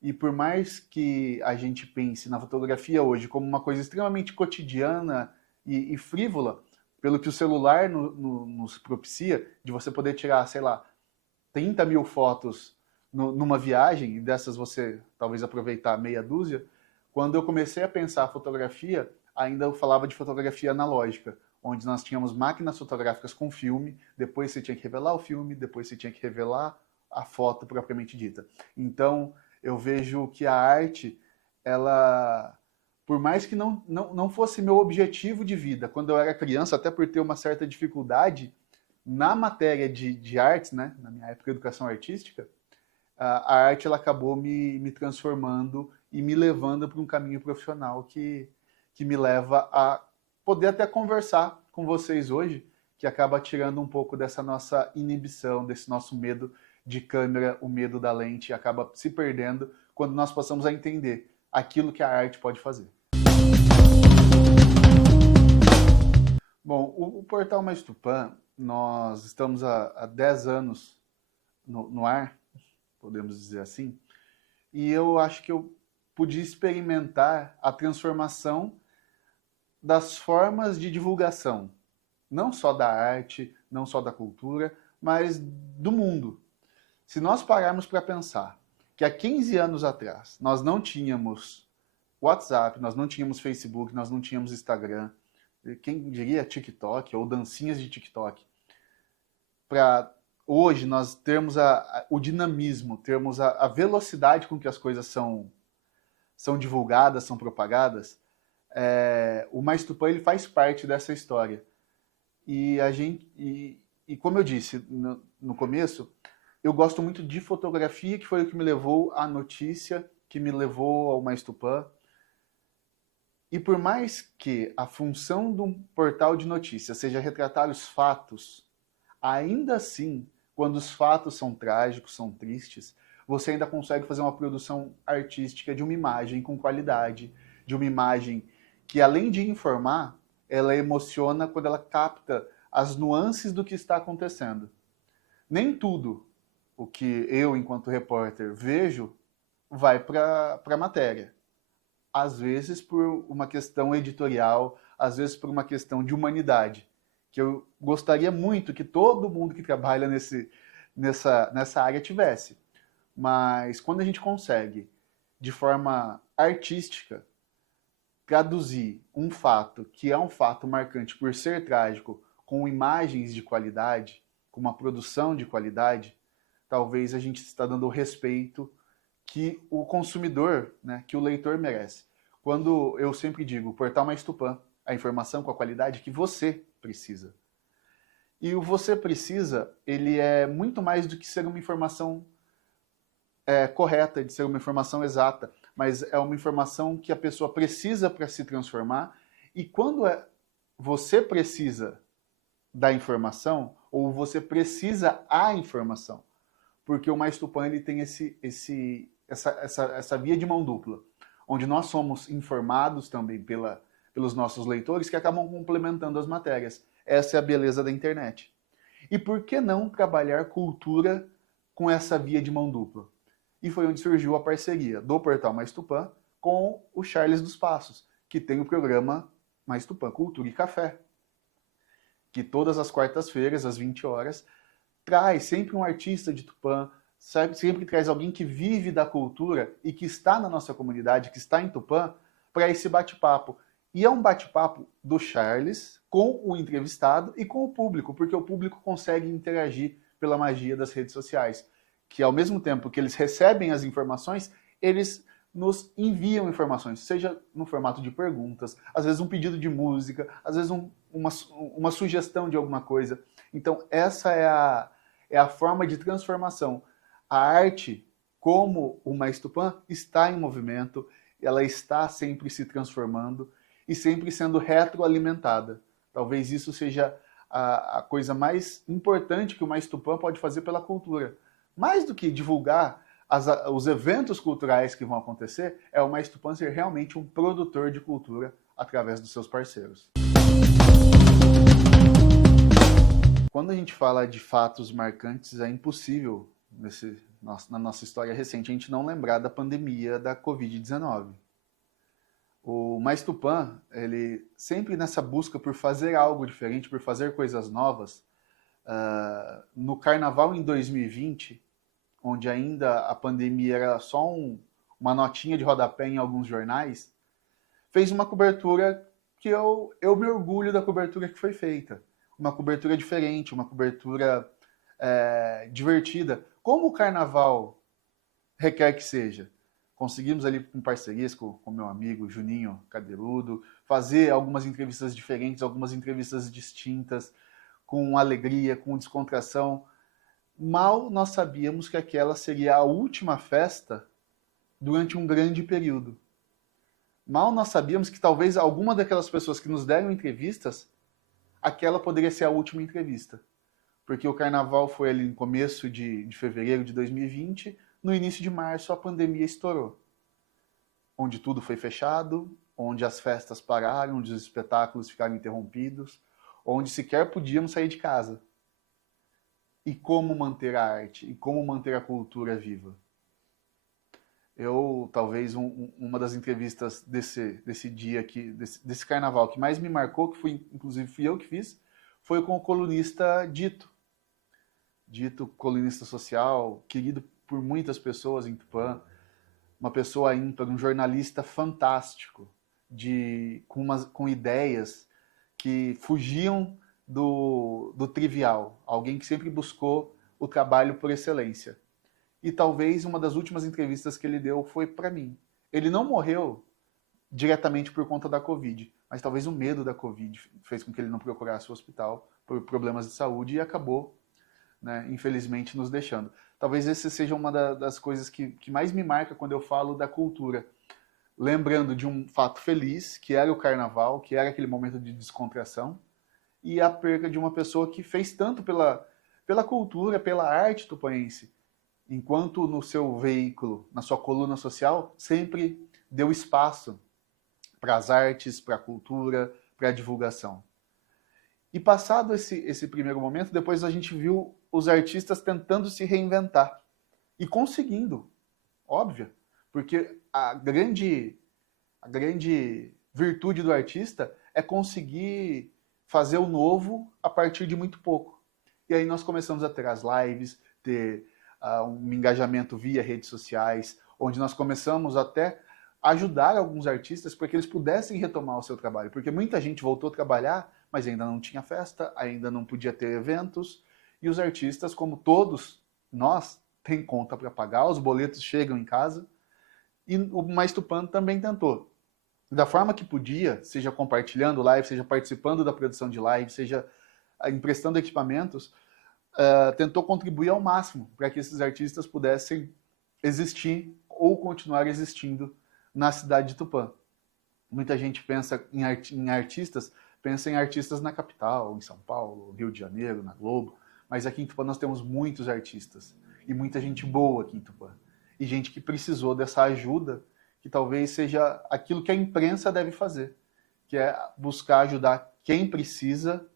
E por mais que a gente pense na fotografia hoje como uma coisa extremamente cotidiana e frívola, pelo que o celular nos propicia, de você poder tirar, sei lá, 30 mil fotos numa viagem, e dessas você talvez aproveitar meia dúzia, quando eu comecei a pensar a fotografia, ainda eu falava de fotografia analógica, onde nós tínhamos máquinas fotográficas com filme, depois você tinha que revelar o filme, depois você tinha que revelar a foto propriamente dita. Então, eu vejo que a arte, ela, por mais que não fosse meu objetivo de vida, quando eu era criança, até por ter uma certa dificuldade na matéria de artes, né, na minha época de educação artística, a arte ela acabou me transformando e me levando para um caminho profissional que me leva a poder até conversar com vocês hoje, que acaba tirando um pouco dessa nossa inibição, desse nosso medo de câmera, o medo da lente, acaba se perdendo quando nós passamos a entender aquilo que a arte pode fazer. Bom, o Portal Mais Tupã, nós estamos há 10 anos no ar, podemos dizer assim, e eu acho que eu pude experimentar a transformação das formas de divulgação, não só da arte, não só da cultura, mas do mundo. Se nós pararmos para pensar que há 15 anos atrás nós não tínhamos WhatsApp, nós não tínhamos Facebook, nós não tínhamos Instagram, quem diria TikTok ou dancinhas de TikTok, para hoje nós termos o dinamismo, termos a velocidade com que as coisas são divulgadas, são propagadas, o Mais Tupã ele faz parte dessa história. E como eu disse no começo, eu gosto muito de fotografia, que foi o que me levou à notícia, que me levou ao Mais Tupã. E por mais que a função de um portal de notícias seja retratar os fatos, ainda assim, quando os fatos são trágicos, são tristes, você ainda consegue fazer uma produção artística de uma imagem com qualidade, de uma imagem que, além de informar, ela emociona quando ela capta as nuances do que está acontecendo. Nem tudo o que eu, enquanto repórter, vejo vai para a matéria. Às vezes por uma questão editorial, às vezes por uma questão de humanidade, que eu gostaria muito que todo mundo que trabalha nessa área tivesse. Mas quando a gente consegue, de forma artística, traduzir um fato que é um fato marcante por ser trágico, com imagens de qualidade, com uma produção de qualidade, talvez a gente está dando o respeito que o consumidor, né, que o leitor merece. Quando eu sempre digo, o portal Mais Tupã, a informação com a qualidade que você precisa. E o você precisa, ele é muito mais do que ser uma informação correta, de ser uma informação exata, mas é uma informação que a pessoa precisa para se transformar, e quando você precisa da informação, ou você precisa a informação, porque o Mais Tupã ele tem essa via de mão dupla, onde nós somos informados também pelos nossos leitores que acabam complementando as matérias. Essa é a beleza da internet. E por que não trabalhar cultura com essa via de mão dupla? E foi onde surgiu a parceria do portal Mais Tupã com o Charles dos Passos, que tem o programa Mais Tupã Cultura e Café, que todas as quartas-feiras, às 20 horas, traz sempre um artista de Tupã, sempre traz alguém que vive da cultura e que está na nossa comunidade, que está em Tupã, para esse bate-papo. E é um bate-papo do Charles com o entrevistado e com o público, porque o público consegue interagir pela magia das redes sociais, que ao mesmo tempo que eles recebem as informações, eles nos enviam informações, seja no formato de perguntas, às vezes um pedido de música, às vezes uma sugestão de alguma coisa. Então essa é a forma de transformação. A arte, como o Mais Tupã, está em movimento, ela está sempre se transformando e sempre sendo retroalimentada. Talvez isso seja a coisa mais importante que o Mais Tupã pode fazer pela cultura. Mais do que divulgar os eventos culturais que vão acontecer, é o Mais Tupã ser realmente um produtor de cultura através dos seus parceiros. Quando a gente fala de fatos marcantes, é impossível, na nossa história recente, a gente não lembrar da pandemia da Covid-19. O Mais Tupã, ele sempre nessa busca por fazer algo diferente, por fazer coisas novas, no Carnaval em 2020, onde ainda a pandemia era só uma notinha de rodapé em alguns jornais, fez uma cobertura que eu me orgulho da cobertura que foi feita. Uma cobertura diferente, uma cobertura divertida, como o Carnaval requer que seja. Conseguimos ali com parcerias com meu amigo Juninho Cadeirudo, fazer algumas entrevistas diferentes, algumas entrevistas distintas, com alegria, com descontração. Mal nós sabíamos que aquela seria a última festa durante um grande período. Mal nós sabíamos que talvez alguma daquelas pessoas que nos deram entrevistas, aquela poderia ser a última entrevista. Porque o Carnaval foi ali no começo de fevereiro de 2020, no início de março a pandemia estourou. Onde tudo foi fechado, onde as festas pararam, onde os espetáculos ficaram interrompidos, onde sequer podíamos sair de casa. e como manter a arte, e como manter a cultura viva. Talvez, uma das entrevistas desse dia aqui, desse carnaval, que mais me marcou, inclusive fui eu que fiz, foi com o colunista Dito. Dito, colunista social, querido por muitas pessoas em Tupã, uma pessoa ímpar, um jornalista fantástico, com ideias que fugiam do trivial, alguém que sempre buscou o trabalho por excelência. E talvez uma das últimas entrevistas que ele deu foi para mim. Ele não morreu diretamente por conta da Covid, mas talvez o medo da Covid fez com que ele não procurasse o hospital por problemas de saúde e acabou, né, infelizmente, nos deixando. Talvez essa seja uma das coisas que mais me marca quando eu falo da cultura. Lembrando de um fato feliz, que era o carnaval, que era aquele momento de descontração, e a perca de uma pessoa que fez tanto pela cultura, pela arte tupanense, enquanto no seu veículo, na sua coluna social, sempre deu espaço para as artes, para a cultura, para a divulgação. E passado esse primeiro momento, depois a gente viu os artistas tentando se reinventar. E conseguindo, óbvio, porque a grande virtude do artista é conseguir fazer o novo a partir de muito pouco. E aí nós começamos a ter as lives, ter um engajamento via redes sociais, onde nós começamos até a ajudar alguns artistas para que eles pudessem retomar o seu trabalho. Porque muita gente voltou a trabalhar, mas ainda não tinha festa, ainda não podia ter eventos. E os artistas, como todos nós, têm conta para pagar, os boletos chegam em casa. E o Mais Tupã também tentou. Da forma que podia, seja compartilhando live, seja participando da produção de live, seja emprestando equipamentos, tentou contribuir ao máximo para que esses artistas pudessem existir ou continuar existindo na cidade de Tupã. Muita gente pensa em artistas, pensa em artistas na capital, em São Paulo, Rio de Janeiro, na Globo, mas aqui em Tupã nós temos muitos artistas e muita gente boa aqui em Tupã. E gente que precisou dessa ajuda, que talvez seja aquilo que a imprensa deve fazer, que é buscar ajudar quem precisa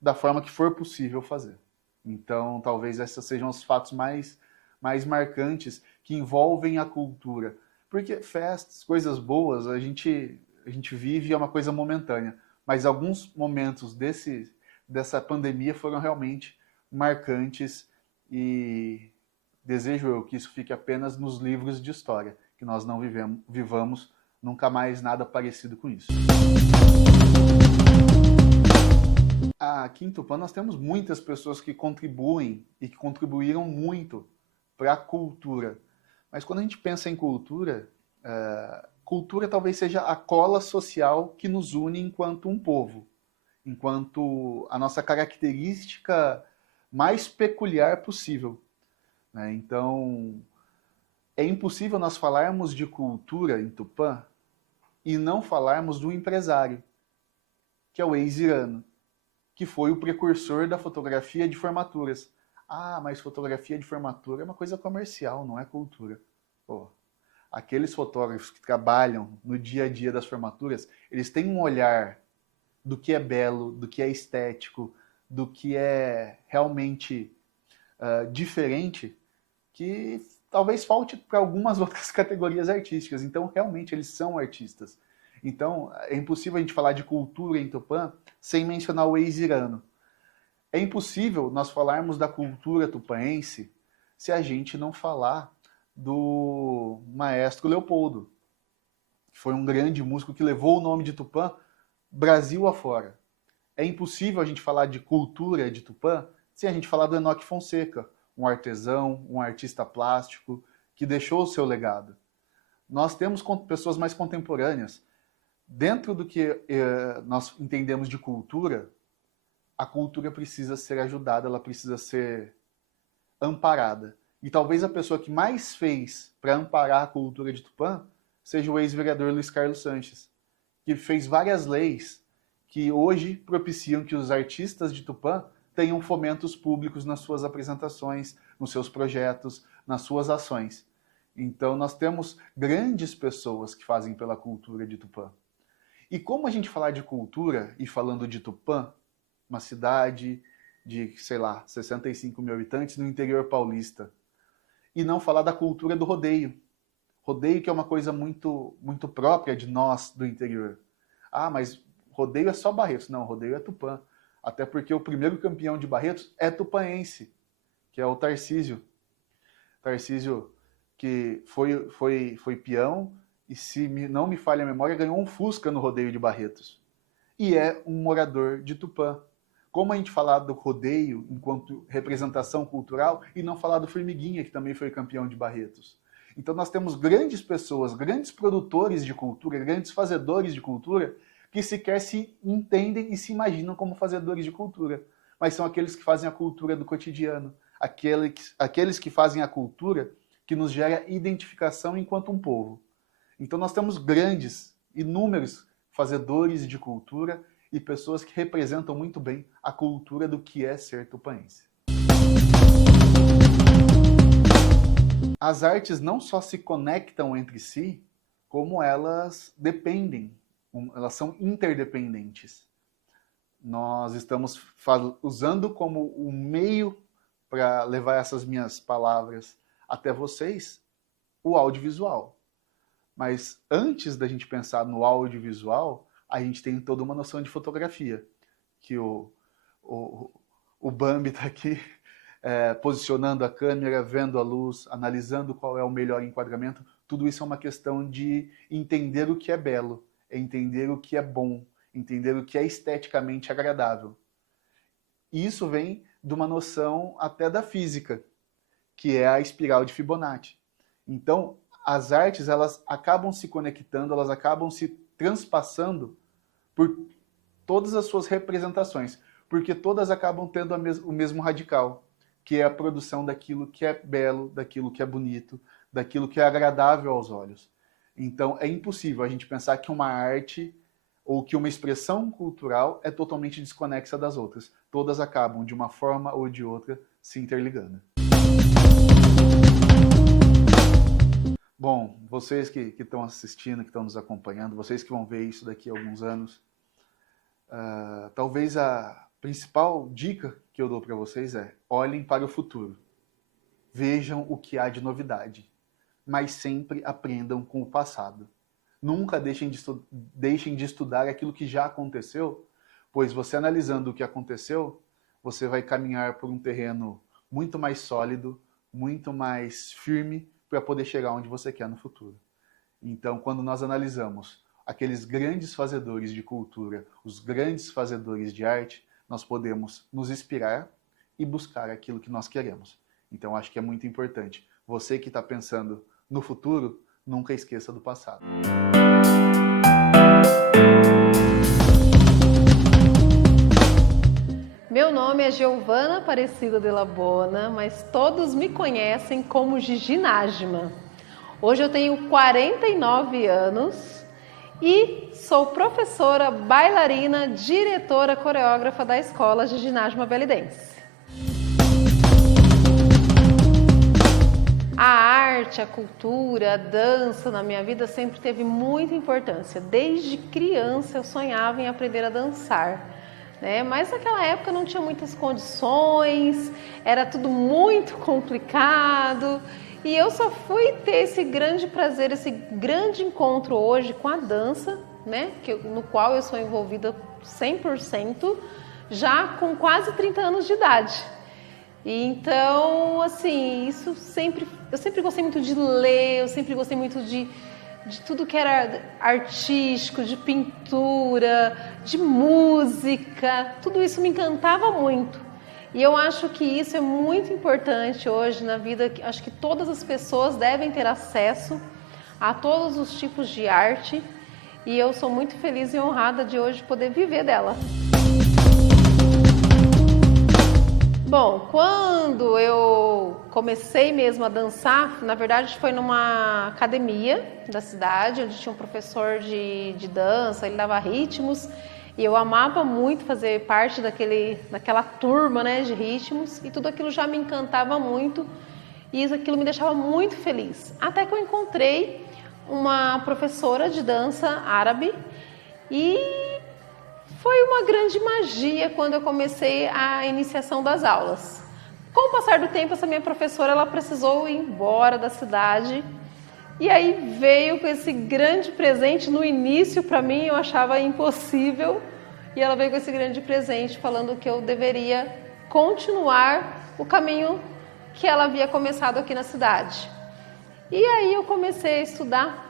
da forma que for possível fazer. Então, talvez esses sejam os fatos mais marcantes que envolvem a cultura. Porque festas, coisas boas, a gente vive, é uma coisa momentânea. Mas alguns momentos dessa pandemia foram realmente marcantes e desejo eu que isso fique apenas nos livros de história, que nós não vivamos nunca mais nada parecido com isso. Aqui em Tupã nós temos muitas pessoas que contribuem e que contribuíram muito para a cultura. Mas quando a gente pensa em cultura, cultura talvez seja a cola social que nos une enquanto um povo, enquanto a nossa característica mais peculiar possível. Então, é impossível nós falarmos de cultura em Tupã e não falarmos do empresário, que é o ex-Irano, que foi o precursor da fotografia de formaturas. Mas fotografia de formatura é uma coisa comercial, não é cultura. Aqueles fotógrafos que trabalham no dia a dia das formaturas, eles têm um olhar do que é belo, do que é estético, do que é realmente diferente, que talvez falte para algumas outras categorias artísticas. Então, realmente, eles são artistas. Então, é impossível a gente falar de cultura em Tupã sem mencionar o ex-Irano. É impossível nós falarmos da cultura tupaense se a gente não falar do maestro Leopoldo, que foi um grande músico que levou o nome de Tupã Brasil afora. É impossível a gente falar de cultura de Tupã sem a gente falar do Enoque Fonseca, um artesão, um artista plástico que deixou o seu legado. Nós temos pessoas mais contemporâneas. Dentro do que nós entendemos de cultura, a cultura precisa ser ajudada, ela precisa ser amparada. E talvez a pessoa que mais fez para amparar a cultura de Tupã seja o ex-vereador Luiz Carlos Sanches, que fez várias leis que hoje propiciam que os artistas de Tupã tenham fomentos públicos nas suas apresentações, nos seus projetos, nas suas ações. Então nós temos grandes pessoas que fazem pela cultura de Tupã. E como a gente falar de cultura, e falando de Tupã, uma cidade de, sei lá, 65 mil habitantes no interior paulista. E não falar da cultura do rodeio. Rodeio que é uma coisa muito, muito própria de nós do interior. Ah, mas rodeio é só Barretos. Não, rodeio é Tupã. Até porque o primeiro campeão de Barretos é tupaense, que é o Tarcísio. Tarcísio que foi peão e, se não me falha a memória, ganhou um Fusca no rodeio de Barretos. E é um morador de Tupã. Como a gente falar do rodeio enquanto representação cultural e não falar do Formiguinha, que também foi campeão de Barretos. Então nós temos grandes pessoas, grandes produtores de cultura, grandes fazedores de cultura, que sequer se entendem e se imaginam como fazedores de cultura. Mas são aqueles que fazem a cultura do cotidiano, aqueles que fazem a cultura que nos gera identificação enquanto um povo. Então nós temos grandes, inúmeros fazedores de cultura e pessoas que representam muito bem a cultura do que é ser tupaense. As artes não só se conectam entre si, como elas dependem, elas são interdependentes. Nós estamos usando como um meio para levar essas minhas palavras até vocês, o audiovisual. Mas antes da gente pensar no audiovisual, a gente tem toda uma noção de fotografia, que o Bambi está aqui posicionando a câmera, vendo a luz, analisando qual é o melhor enquadramento. Tudo isso é uma questão de entender o que é belo, entender o que é bom, entender o que é esteticamente agradável. E isso vem de uma noção até da física, que é a espiral de Fibonacci. Então, as artes, elas acabam se conectando, elas acabam se transpassando por todas as suas representações, porque todas acabam tendo o mesmo radical, que é a produção daquilo que é belo, daquilo que é bonito, daquilo que é agradável aos olhos. Então, é impossível a gente pensar que uma arte ou que uma expressão cultural é totalmente desconexa das outras. Todas acabam, de uma forma ou de outra, se interligando. Bom, vocês que estão assistindo, que estão nos acompanhando, vocês que vão ver isso daqui a alguns anos, talvez a principal dica que eu dou para vocês é: olhem para o futuro. Vejam o que há de novidade, mas sempre aprendam com o passado. Nunca deixem de estudar aquilo que já aconteceu, pois você analisando o que aconteceu, você vai caminhar por um terreno muito mais sólido, muito mais firme, para poder chegar onde você quer no futuro. Então, quando nós analisamos aqueles grandes fazedores de cultura, os grandes fazedores de arte, nós podemos nos inspirar e buscar aquilo que nós queremos. Então, acho que é muito importante. Você que está pensando no futuro, nunca esqueça do passado. Meu nome é Giovana Aparecida de Labona, mas todos me conhecem como Gigi Najma. Hoje eu tenho 49 anos e sou professora, bailarina, diretora, coreógrafa da escola Gigi Najma Belly Dance. A arte, a cultura, a dança na minha vida sempre teve muita importância. Desde criança eu sonhava em aprender a dançar. Mas naquela época não tinha muitas condições, era tudo muito complicado e eu só fui ter esse grande prazer, esse grande encontro hoje com a dança, no qual eu sou envolvida 100%, já com quase 30 anos de idade. E então, assim, eu sempre gostei muito de ler, eu sempre gostei muito de tudo que era artístico, de pintura, de música, tudo isso me encantava muito. E eu acho que isso é muito importante hoje na vida, acho que todas as pessoas devem ter acesso a todos os tipos de arte e eu sou muito feliz e honrada de hoje poder viver dela. Bom, quando eu comecei mesmo a dançar, na verdade foi numa academia da cidade, onde tinha um professor de dança, ele dava ritmos, e eu amava muito fazer parte daquela turma de ritmos, e tudo aquilo já me encantava muito, e aquilo me deixava muito feliz. Até que eu encontrei uma professora de dança árabe, e Foi uma grande magia quando eu comecei a iniciação das aulas. Com o passar do tempo, essa minha professora ela precisou ir embora da cidade. E aí veio com esse grande presente. No início, para mim, eu achava impossível. E ela veio com esse grande presente, falando que eu deveria continuar o caminho que ela havia começado aqui na cidade. E aí eu comecei a estudar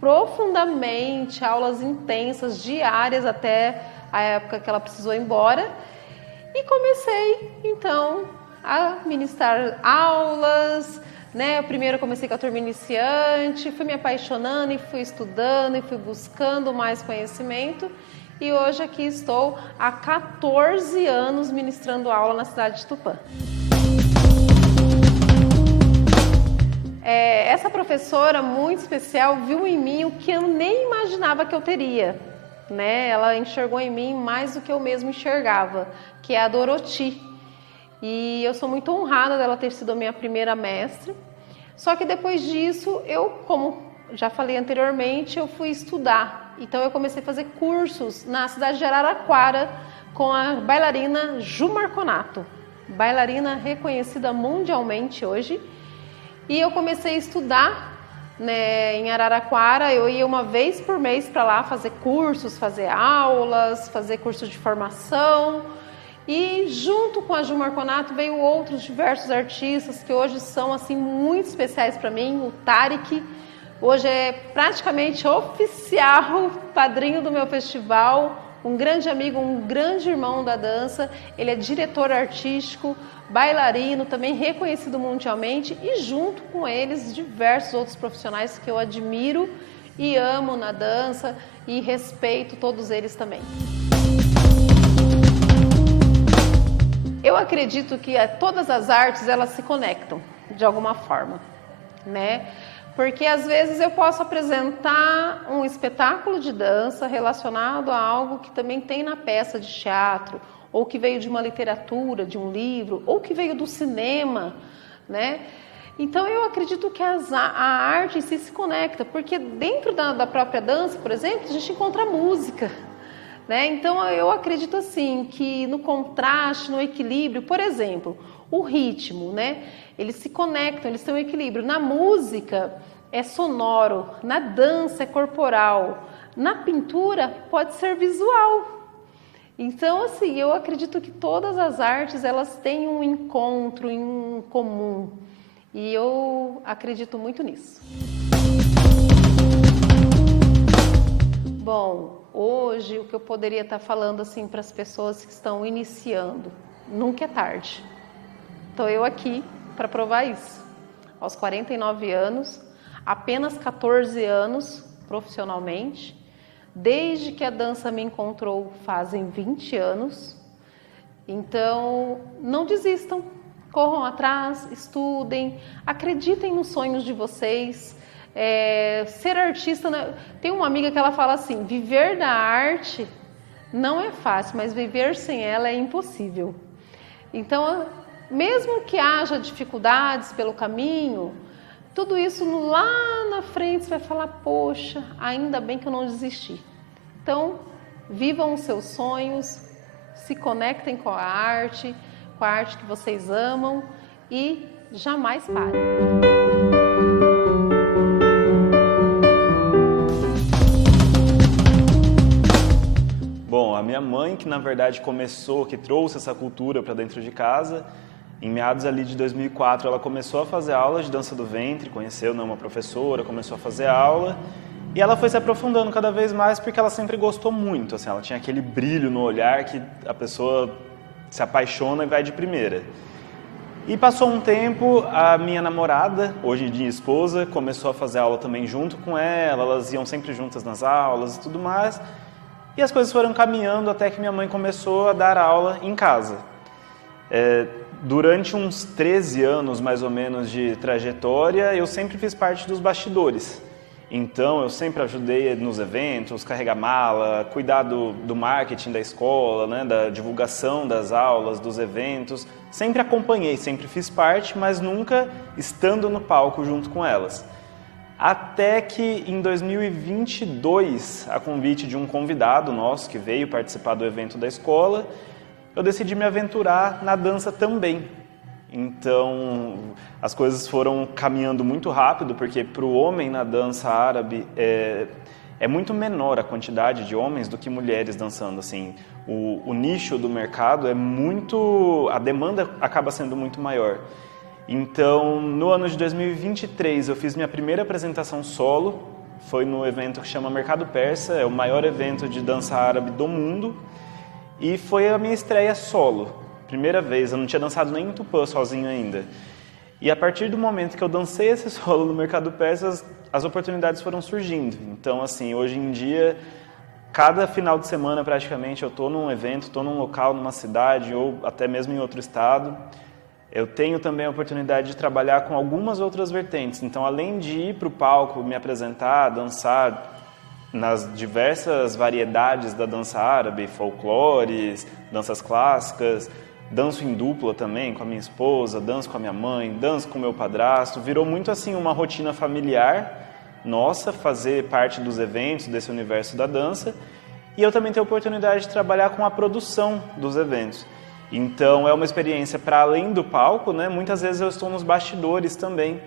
profundamente, aulas intensas, diárias, até a época que ela precisou ir embora. E comecei, então, a ministrar aulas, né? Primeiro eu comecei com a turma iniciante, fui me apaixonando e fui estudando e fui buscando mais conhecimento. E hoje aqui estou há 14 anos ministrando aula na cidade de Tupã. Essa professora muito especial viu em mim o que eu nem imaginava que eu teria, né? Ela enxergou em mim mais do que eu mesmo enxergava, que é a Doroti. E eu sou muito honrada dela ter sido a minha primeira mestre. Só que depois disso, eu, como já falei anteriormente, eu fui estudar. Então eu comecei a fazer cursos na cidade de Araraquara com a bailarina Ju Marconato, bailarina reconhecida mundialmente hoje. E eu comecei a estudar, né, em Araraquara. Eu ia uma vez por mês para lá fazer cursos, fazer aulas, fazer cursos de formação. E junto com a Ju Marconato veio outros diversos artistas que hoje são assim muito especiais para mim. O Tarek hoje é praticamente oficial padrinho do meu festival, um grande amigo, um grande irmão da dança. Ele é diretor artístico, bailarino, também reconhecido mundialmente, e junto com eles diversos outros profissionais que eu admiro e amo na dança e respeito todos eles também. Eu acredito que todas as artes elas se conectam de alguma forma, né? Porque às vezes eu posso apresentar um espetáculo de dança relacionado a algo que também tem na peça de teatro, ou que veio de uma literatura, de um livro, ou que veio do cinema, né? Então eu acredito que a arte em si se conecta, porque dentro da própria dança, por exemplo, a gente encontra música, né? Então eu acredito assim, que no contraste, no equilíbrio, por exemplo, o ritmo, né? Eles se conectam, eles têm um equilíbrio. Na música é sonoro, na dança é corporal, na pintura pode ser visual. Então, assim, eu acredito que todas as artes, elas têm um encontro em comum. E eu acredito muito nisso. Bom, hoje o que eu poderia estar falando assim para as pessoas que estão iniciando, nunca é tarde. Estou eu aqui para provar isso. Aos 49 anos, apenas 14 anos profissionalmente, desde que a dança me encontrou fazem 20 anos. Então, não desistam, corram atrás, estudem, acreditem nos sonhos de vocês. Ser artista, tem uma amiga que ela fala assim, viver da arte não é fácil, mas viver sem ela é impossível. Então, mesmo que haja dificuldades pelo caminho, tudo isso lá na frente você vai falar, poxa, ainda bem que eu não desisti. Então, vivam os seus sonhos, se conectem com a arte que vocês amam e jamais parem. Bom, a minha mãe, que na verdade que trouxe essa cultura para dentro de casa, em meados ali de 2004, ela começou a fazer aulas de dança do ventre, conheceu uma professora, começou a fazer aula, e ela foi se aprofundando cada vez mais porque ela sempre gostou muito, assim, ela tinha aquele brilho no olhar que a pessoa se apaixona e vai de primeira. E passou um tempo, a minha namorada, hoje em dia esposa, começou a fazer aula também junto com ela, elas iam sempre juntas nas aulas e tudo mais, e as coisas foram caminhando até que minha mãe começou a dar aula em casa. Durante uns 13 anos, mais ou menos, de trajetória, eu sempre fiz parte dos bastidores. Então, eu sempre ajudei nos eventos, carregar mala, cuidar do marketing da escola, né, da divulgação das aulas, dos eventos. Sempre acompanhei, sempre fiz parte, mas nunca estando no palco junto com elas. Até que em 2022, a convite de um convidado nosso que veio participar do evento da escola, eu decidi me aventurar na dança também. Então, as coisas foram caminhando muito rápido, porque para o homem na dança árabe é muito menor a quantidade de homens do que mulheres dançando. Assim, o nicho do mercado é muito... a demanda acaba sendo muito maior. Então, no ano de 2023, eu fiz minha primeira apresentação solo, foi no evento que chama Mercado Persa, é o maior evento de dança árabe do mundo, e foi a minha estreia solo, primeira vez, eu não tinha dançado nem em Tupã sozinho ainda. E a partir do momento que eu dancei esse solo no Mercado Persa, as oportunidades foram surgindo. Então, assim, hoje em dia, cada final de semana praticamente eu estou num evento, estou num local, numa cidade ou até mesmo em outro estado. Eu tenho também a oportunidade de trabalhar com algumas outras vertentes. Então, além de ir para o palco, me apresentar, dançar nas diversas variedades da dança árabe, folclores, danças clássicas, danço em dupla também com a minha esposa, danço com a minha mãe, danço com o meu padrasto. Virou muito assim uma rotina familiar nossa, fazer parte dos eventos, desse universo da dança. E eu também tenho a oportunidade de trabalhar com a produção dos eventos. Então, é uma experiência para além do palco, né? Muitas vezes eu estou nos bastidores também,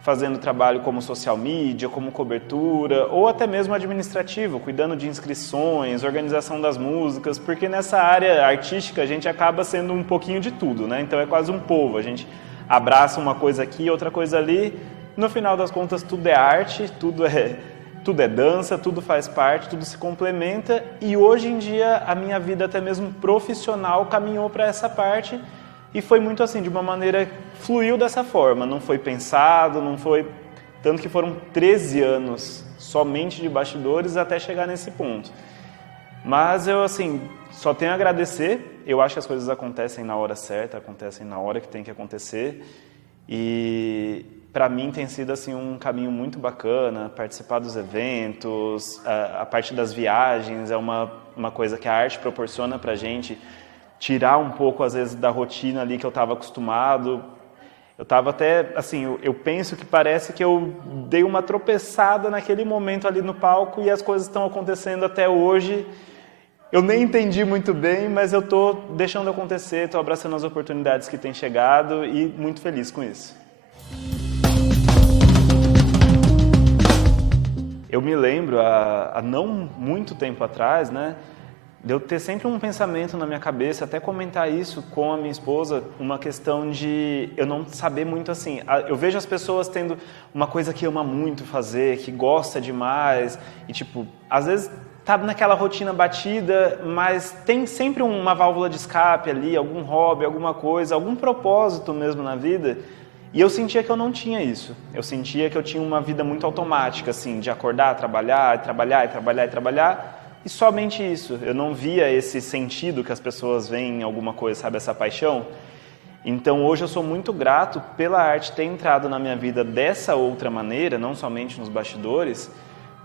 fazendo trabalho como social media, como cobertura, ou até mesmo administrativo, cuidando de inscrições, organização das músicas, porque nessa área artística a gente acaba sendo um pouquinho de tudo, né? Então, é quase um povo, a gente abraça uma coisa aqui, outra coisa ali, no final das contas tudo é arte, tudo é dança, tudo faz parte, tudo se complementa, e hoje em dia a minha vida até mesmo profissional caminhou para essa parte e foi muito assim, de uma maneira, fluiu dessa forma, não foi pensado, não foi... Tanto que foram 13 anos somente de bastidores até chegar nesse ponto. Mas eu, assim, só tenho a agradecer, eu acho que as coisas acontecem na hora certa, acontecem na hora que tem que acontecer, e... para mim tem sido assim, um caminho muito bacana, participar dos eventos, a parte das viagens é uma coisa que a arte proporciona para a gente, tirar um pouco, às vezes, da rotina ali que eu estava acostumado. Eu estava até, assim, eu penso que parece que eu dei uma tropeçada naquele momento ali no palco e as coisas estão acontecendo até hoje. Eu nem entendi muito bem, mas eu estou deixando acontecer, estou abraçando as oportunidades que têm chegado e muito feliz com isso. Eu me lembro, há não muito tempo atrás, né, de eu ter sempre um pensamento na minha cabeça, até comentar isso com a minha esposa, uma questão de eu não saber muito assim. Eu vejo as pessoas tendo uma coisa que ama muito fazer, que gosta demais, e tipo, às vezes tá naquela rotina batida, mas tem sempre uma válvula de escape ali, algum hobby, alguma coisa, algum propósito mesmo na vida. E eu sentia que eu não tinha isso. Eu sentia que eu tinha uma vida muito automática, assim, de acordar, trabalhar, trabalhar, trabalhar, trabalhar, e somente isso. Eu não via esse sentido que as pessoas veem em alguma coisa, sabe, essa paixão. Então, hoje eu sou muito grato pela arte ter entrado na minha vida dessa outra maneira, não somente nos bastidores,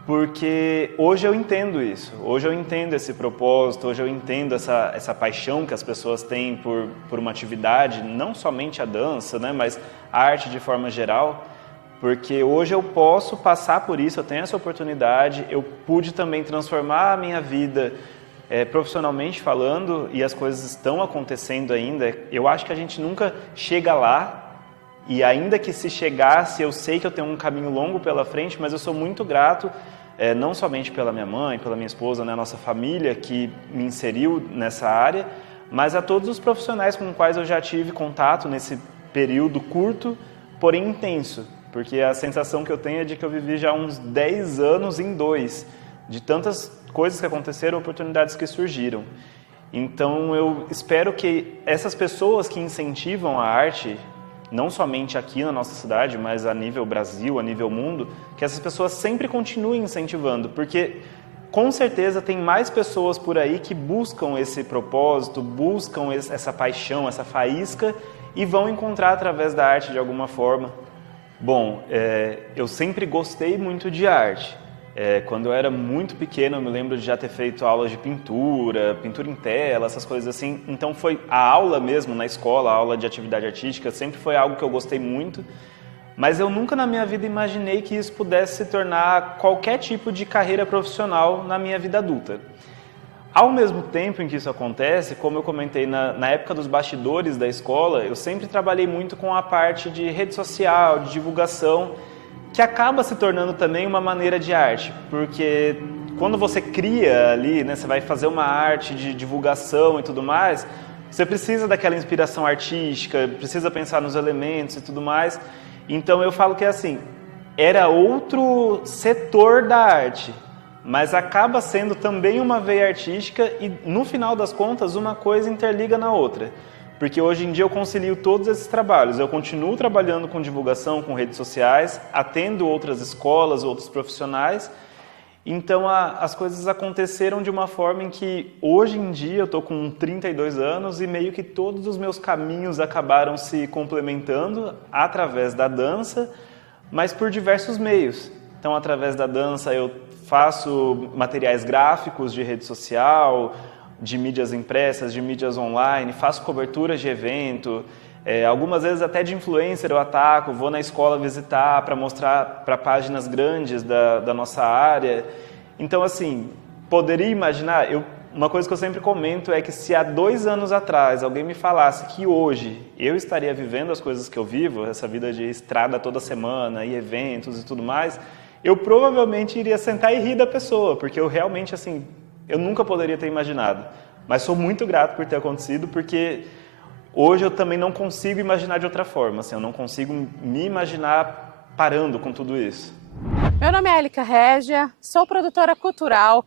porque hoje eu entendo isso. Hoje eu entendo esse propósito, hoje eu entendo essa paixão que as pessoas têm por uma atividade, não somente a dança, né, mas a arte de forma geral, porque hoje eu posso passar por isso, eu tenho essa oportunidade, eu pude também transformar a minha vida profissionalmente falando, e as coisas estão acontecendo ainda. Eu acho que a gente nunca chega lá, e ainda que se chegasse, eu sei que eu tenho um caminho longo pela frente, mas eu sou muito grato, não somente pela minha mãe, pela minha esposa, né, a nossa família que me inseriu nessa área, mas a todos os profissionais com os quais eu já tive contato nesse período curto, porém intenso. Porque a sensação que eu tenho é de que eu vivi já uns 10 anos em 2, de tantas coisas que aconteceram, oportunidades que surgiram. Então eu espero que essas pessoas que incentivam a arte, não somente aqui na nossa cidade, mas a nível Brasil, a nível mundo, que essas pessoas sempre continuem incentivando, porque com certeza tem mais pessoas por aí que buscam esse propósito, buscam essa paixão, essa faísca, e vão encontrar através da arte de alguma forma. Bom, eu sempre gostei muito de arte. Quando eu era muito pequeno, eu me lembro de já ter feito aulas de pintura em tela, essas coisas assim. Então foi a aula mesmo na escola, a aula de atividade artística, sempre foi algo que eu gostei muito. mas eu nunca na minha vida imaginei que isso pudesse se tornar qualquer tipo de carreira profissional na minha vida adulta. Ao mesmo tempo em que isso acontece, como eu comentei na época dos bastidores da escola, eu sempre trabalhei muito com a parte de rede social, de divulgação, que acaba se tornando também uma maneira de arte, porque quando você cria ali, né, você vai fazer uma arte de divulgação e tudo mais, você precisa daquela inspiração artística, precisa pensar nos elementos e tudo mais. Então eu falo que é assim, era outro setor da arte, mas acaba sendo também uma veia artística e, no final das contas, uma coisa interliga na outra. Porque hoje em dia eu concilio todos esses trabalhos. Eu continuo trabalhando com divulgação, com redes sociais, atendo outras escolas, outros profissionais. Então as coisas aconteceram de uma forma em que, hoje em dia, eu estou com 32 anos e meio que todos os meus caminhos acabaram se complementando através da dança, mas por diversos meios. Então, através da dança, eu faço materiais gráficos de rede social, de mídias impressas, de mídias online, faço coberturas de evento, algumas vezes até de influencer eu ataco, vou na escola visitar para mostrar para páginas grandes da nossa área. Então, assim, poderia imaginar, uma coisa que eu sempre comento é que se há 2 anos atrás alguém me falasse que hoje eu estaria vivendo as coisas que eu vivo, essa vida de estrada toda semana e eventos e tudo mais, eu provavelmente iria sentar e rir da pessoa, porque eu realmente, assim, eu nunca poderia ter imaginado. Mas sou muito grato por ter acontecido, porque hoje eu também não consigo imaginar de outra forma, assim, eu não consigo me imaginar parando com tudo isso. Meu nome é Élica Régia, sou produtora cultural,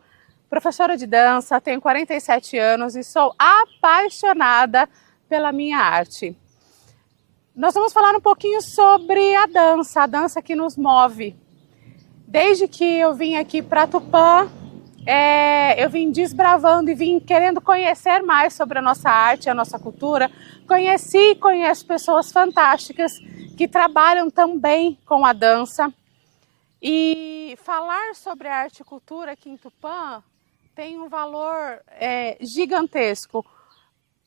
professora de dança, tenho 47 anos e sou apaixonada pela minha arte. Nós vamos falar um pouquinho sobre a dança que nos move. Desde que eu vim aqui para Tupã, eu vim desbravando e vim querendo conhecer mais sobre a nossa arte, a nossa cultura. Conheço pessoas fantásticas que trabalham também com a dança. E falar sobre a arte e cultura aqui em Tupã tem um valor gigantesco,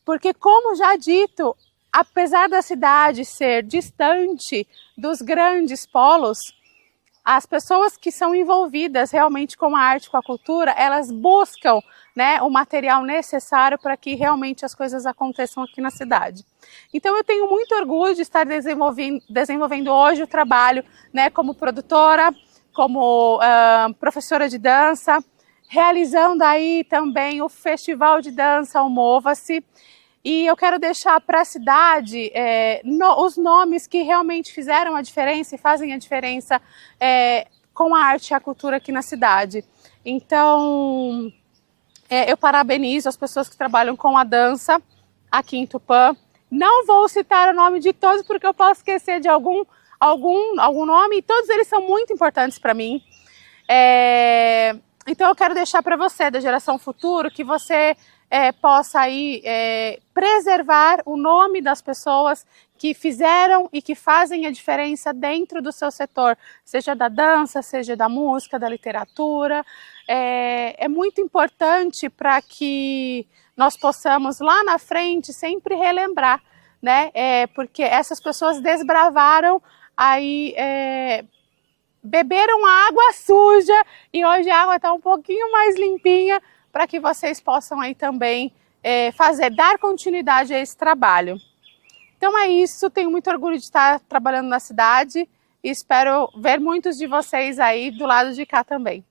porque, como já dito, apesar da cidade ser distante dos grandes polos, as pessoas que são envolvidas realmente com a arte, com a cultura, elas buscam, né, o material necessário para que realmente as coisas aconteçam aqui na cidade. Então eu tenho muito orgulho de estar desenvolvendo hoje o trabalho, né, como produtora, como professora de dança, realizando aí também o Festival de Dança O Mova-se. E eu quero deixar para a cidade os nomes que realmente fizeram a diferença e fazem a diferença com a arte e a cultura aqui na cidade. Então, eu parabenizo as pessoas que trabalham com a dança aqui em Tupã. Não vou citar o nome de todos porque eu posso esquecer de algum nome, e todos eles são muito importantes para mim. Então eu quero deixar para você, da geração futuro, que você possa aí preservar o nome das pessoas que fizeram e que fazem a diferença dentro do seu setor, seja da dança, seja da música, da literatura. É muito importante para que nós possamos lá na frente sempre relembrar, né? Porque essas pessoas desbravaram aí, beberam água suja e hoje a água está um pouquinho mais limpinha, para que vocês possam aí também dar continuidade a esse trabalho. Então é isso, tenho muito orgulho de estar trabalhando na cidade e espero ver muitos de vocês aí do lado de cá também.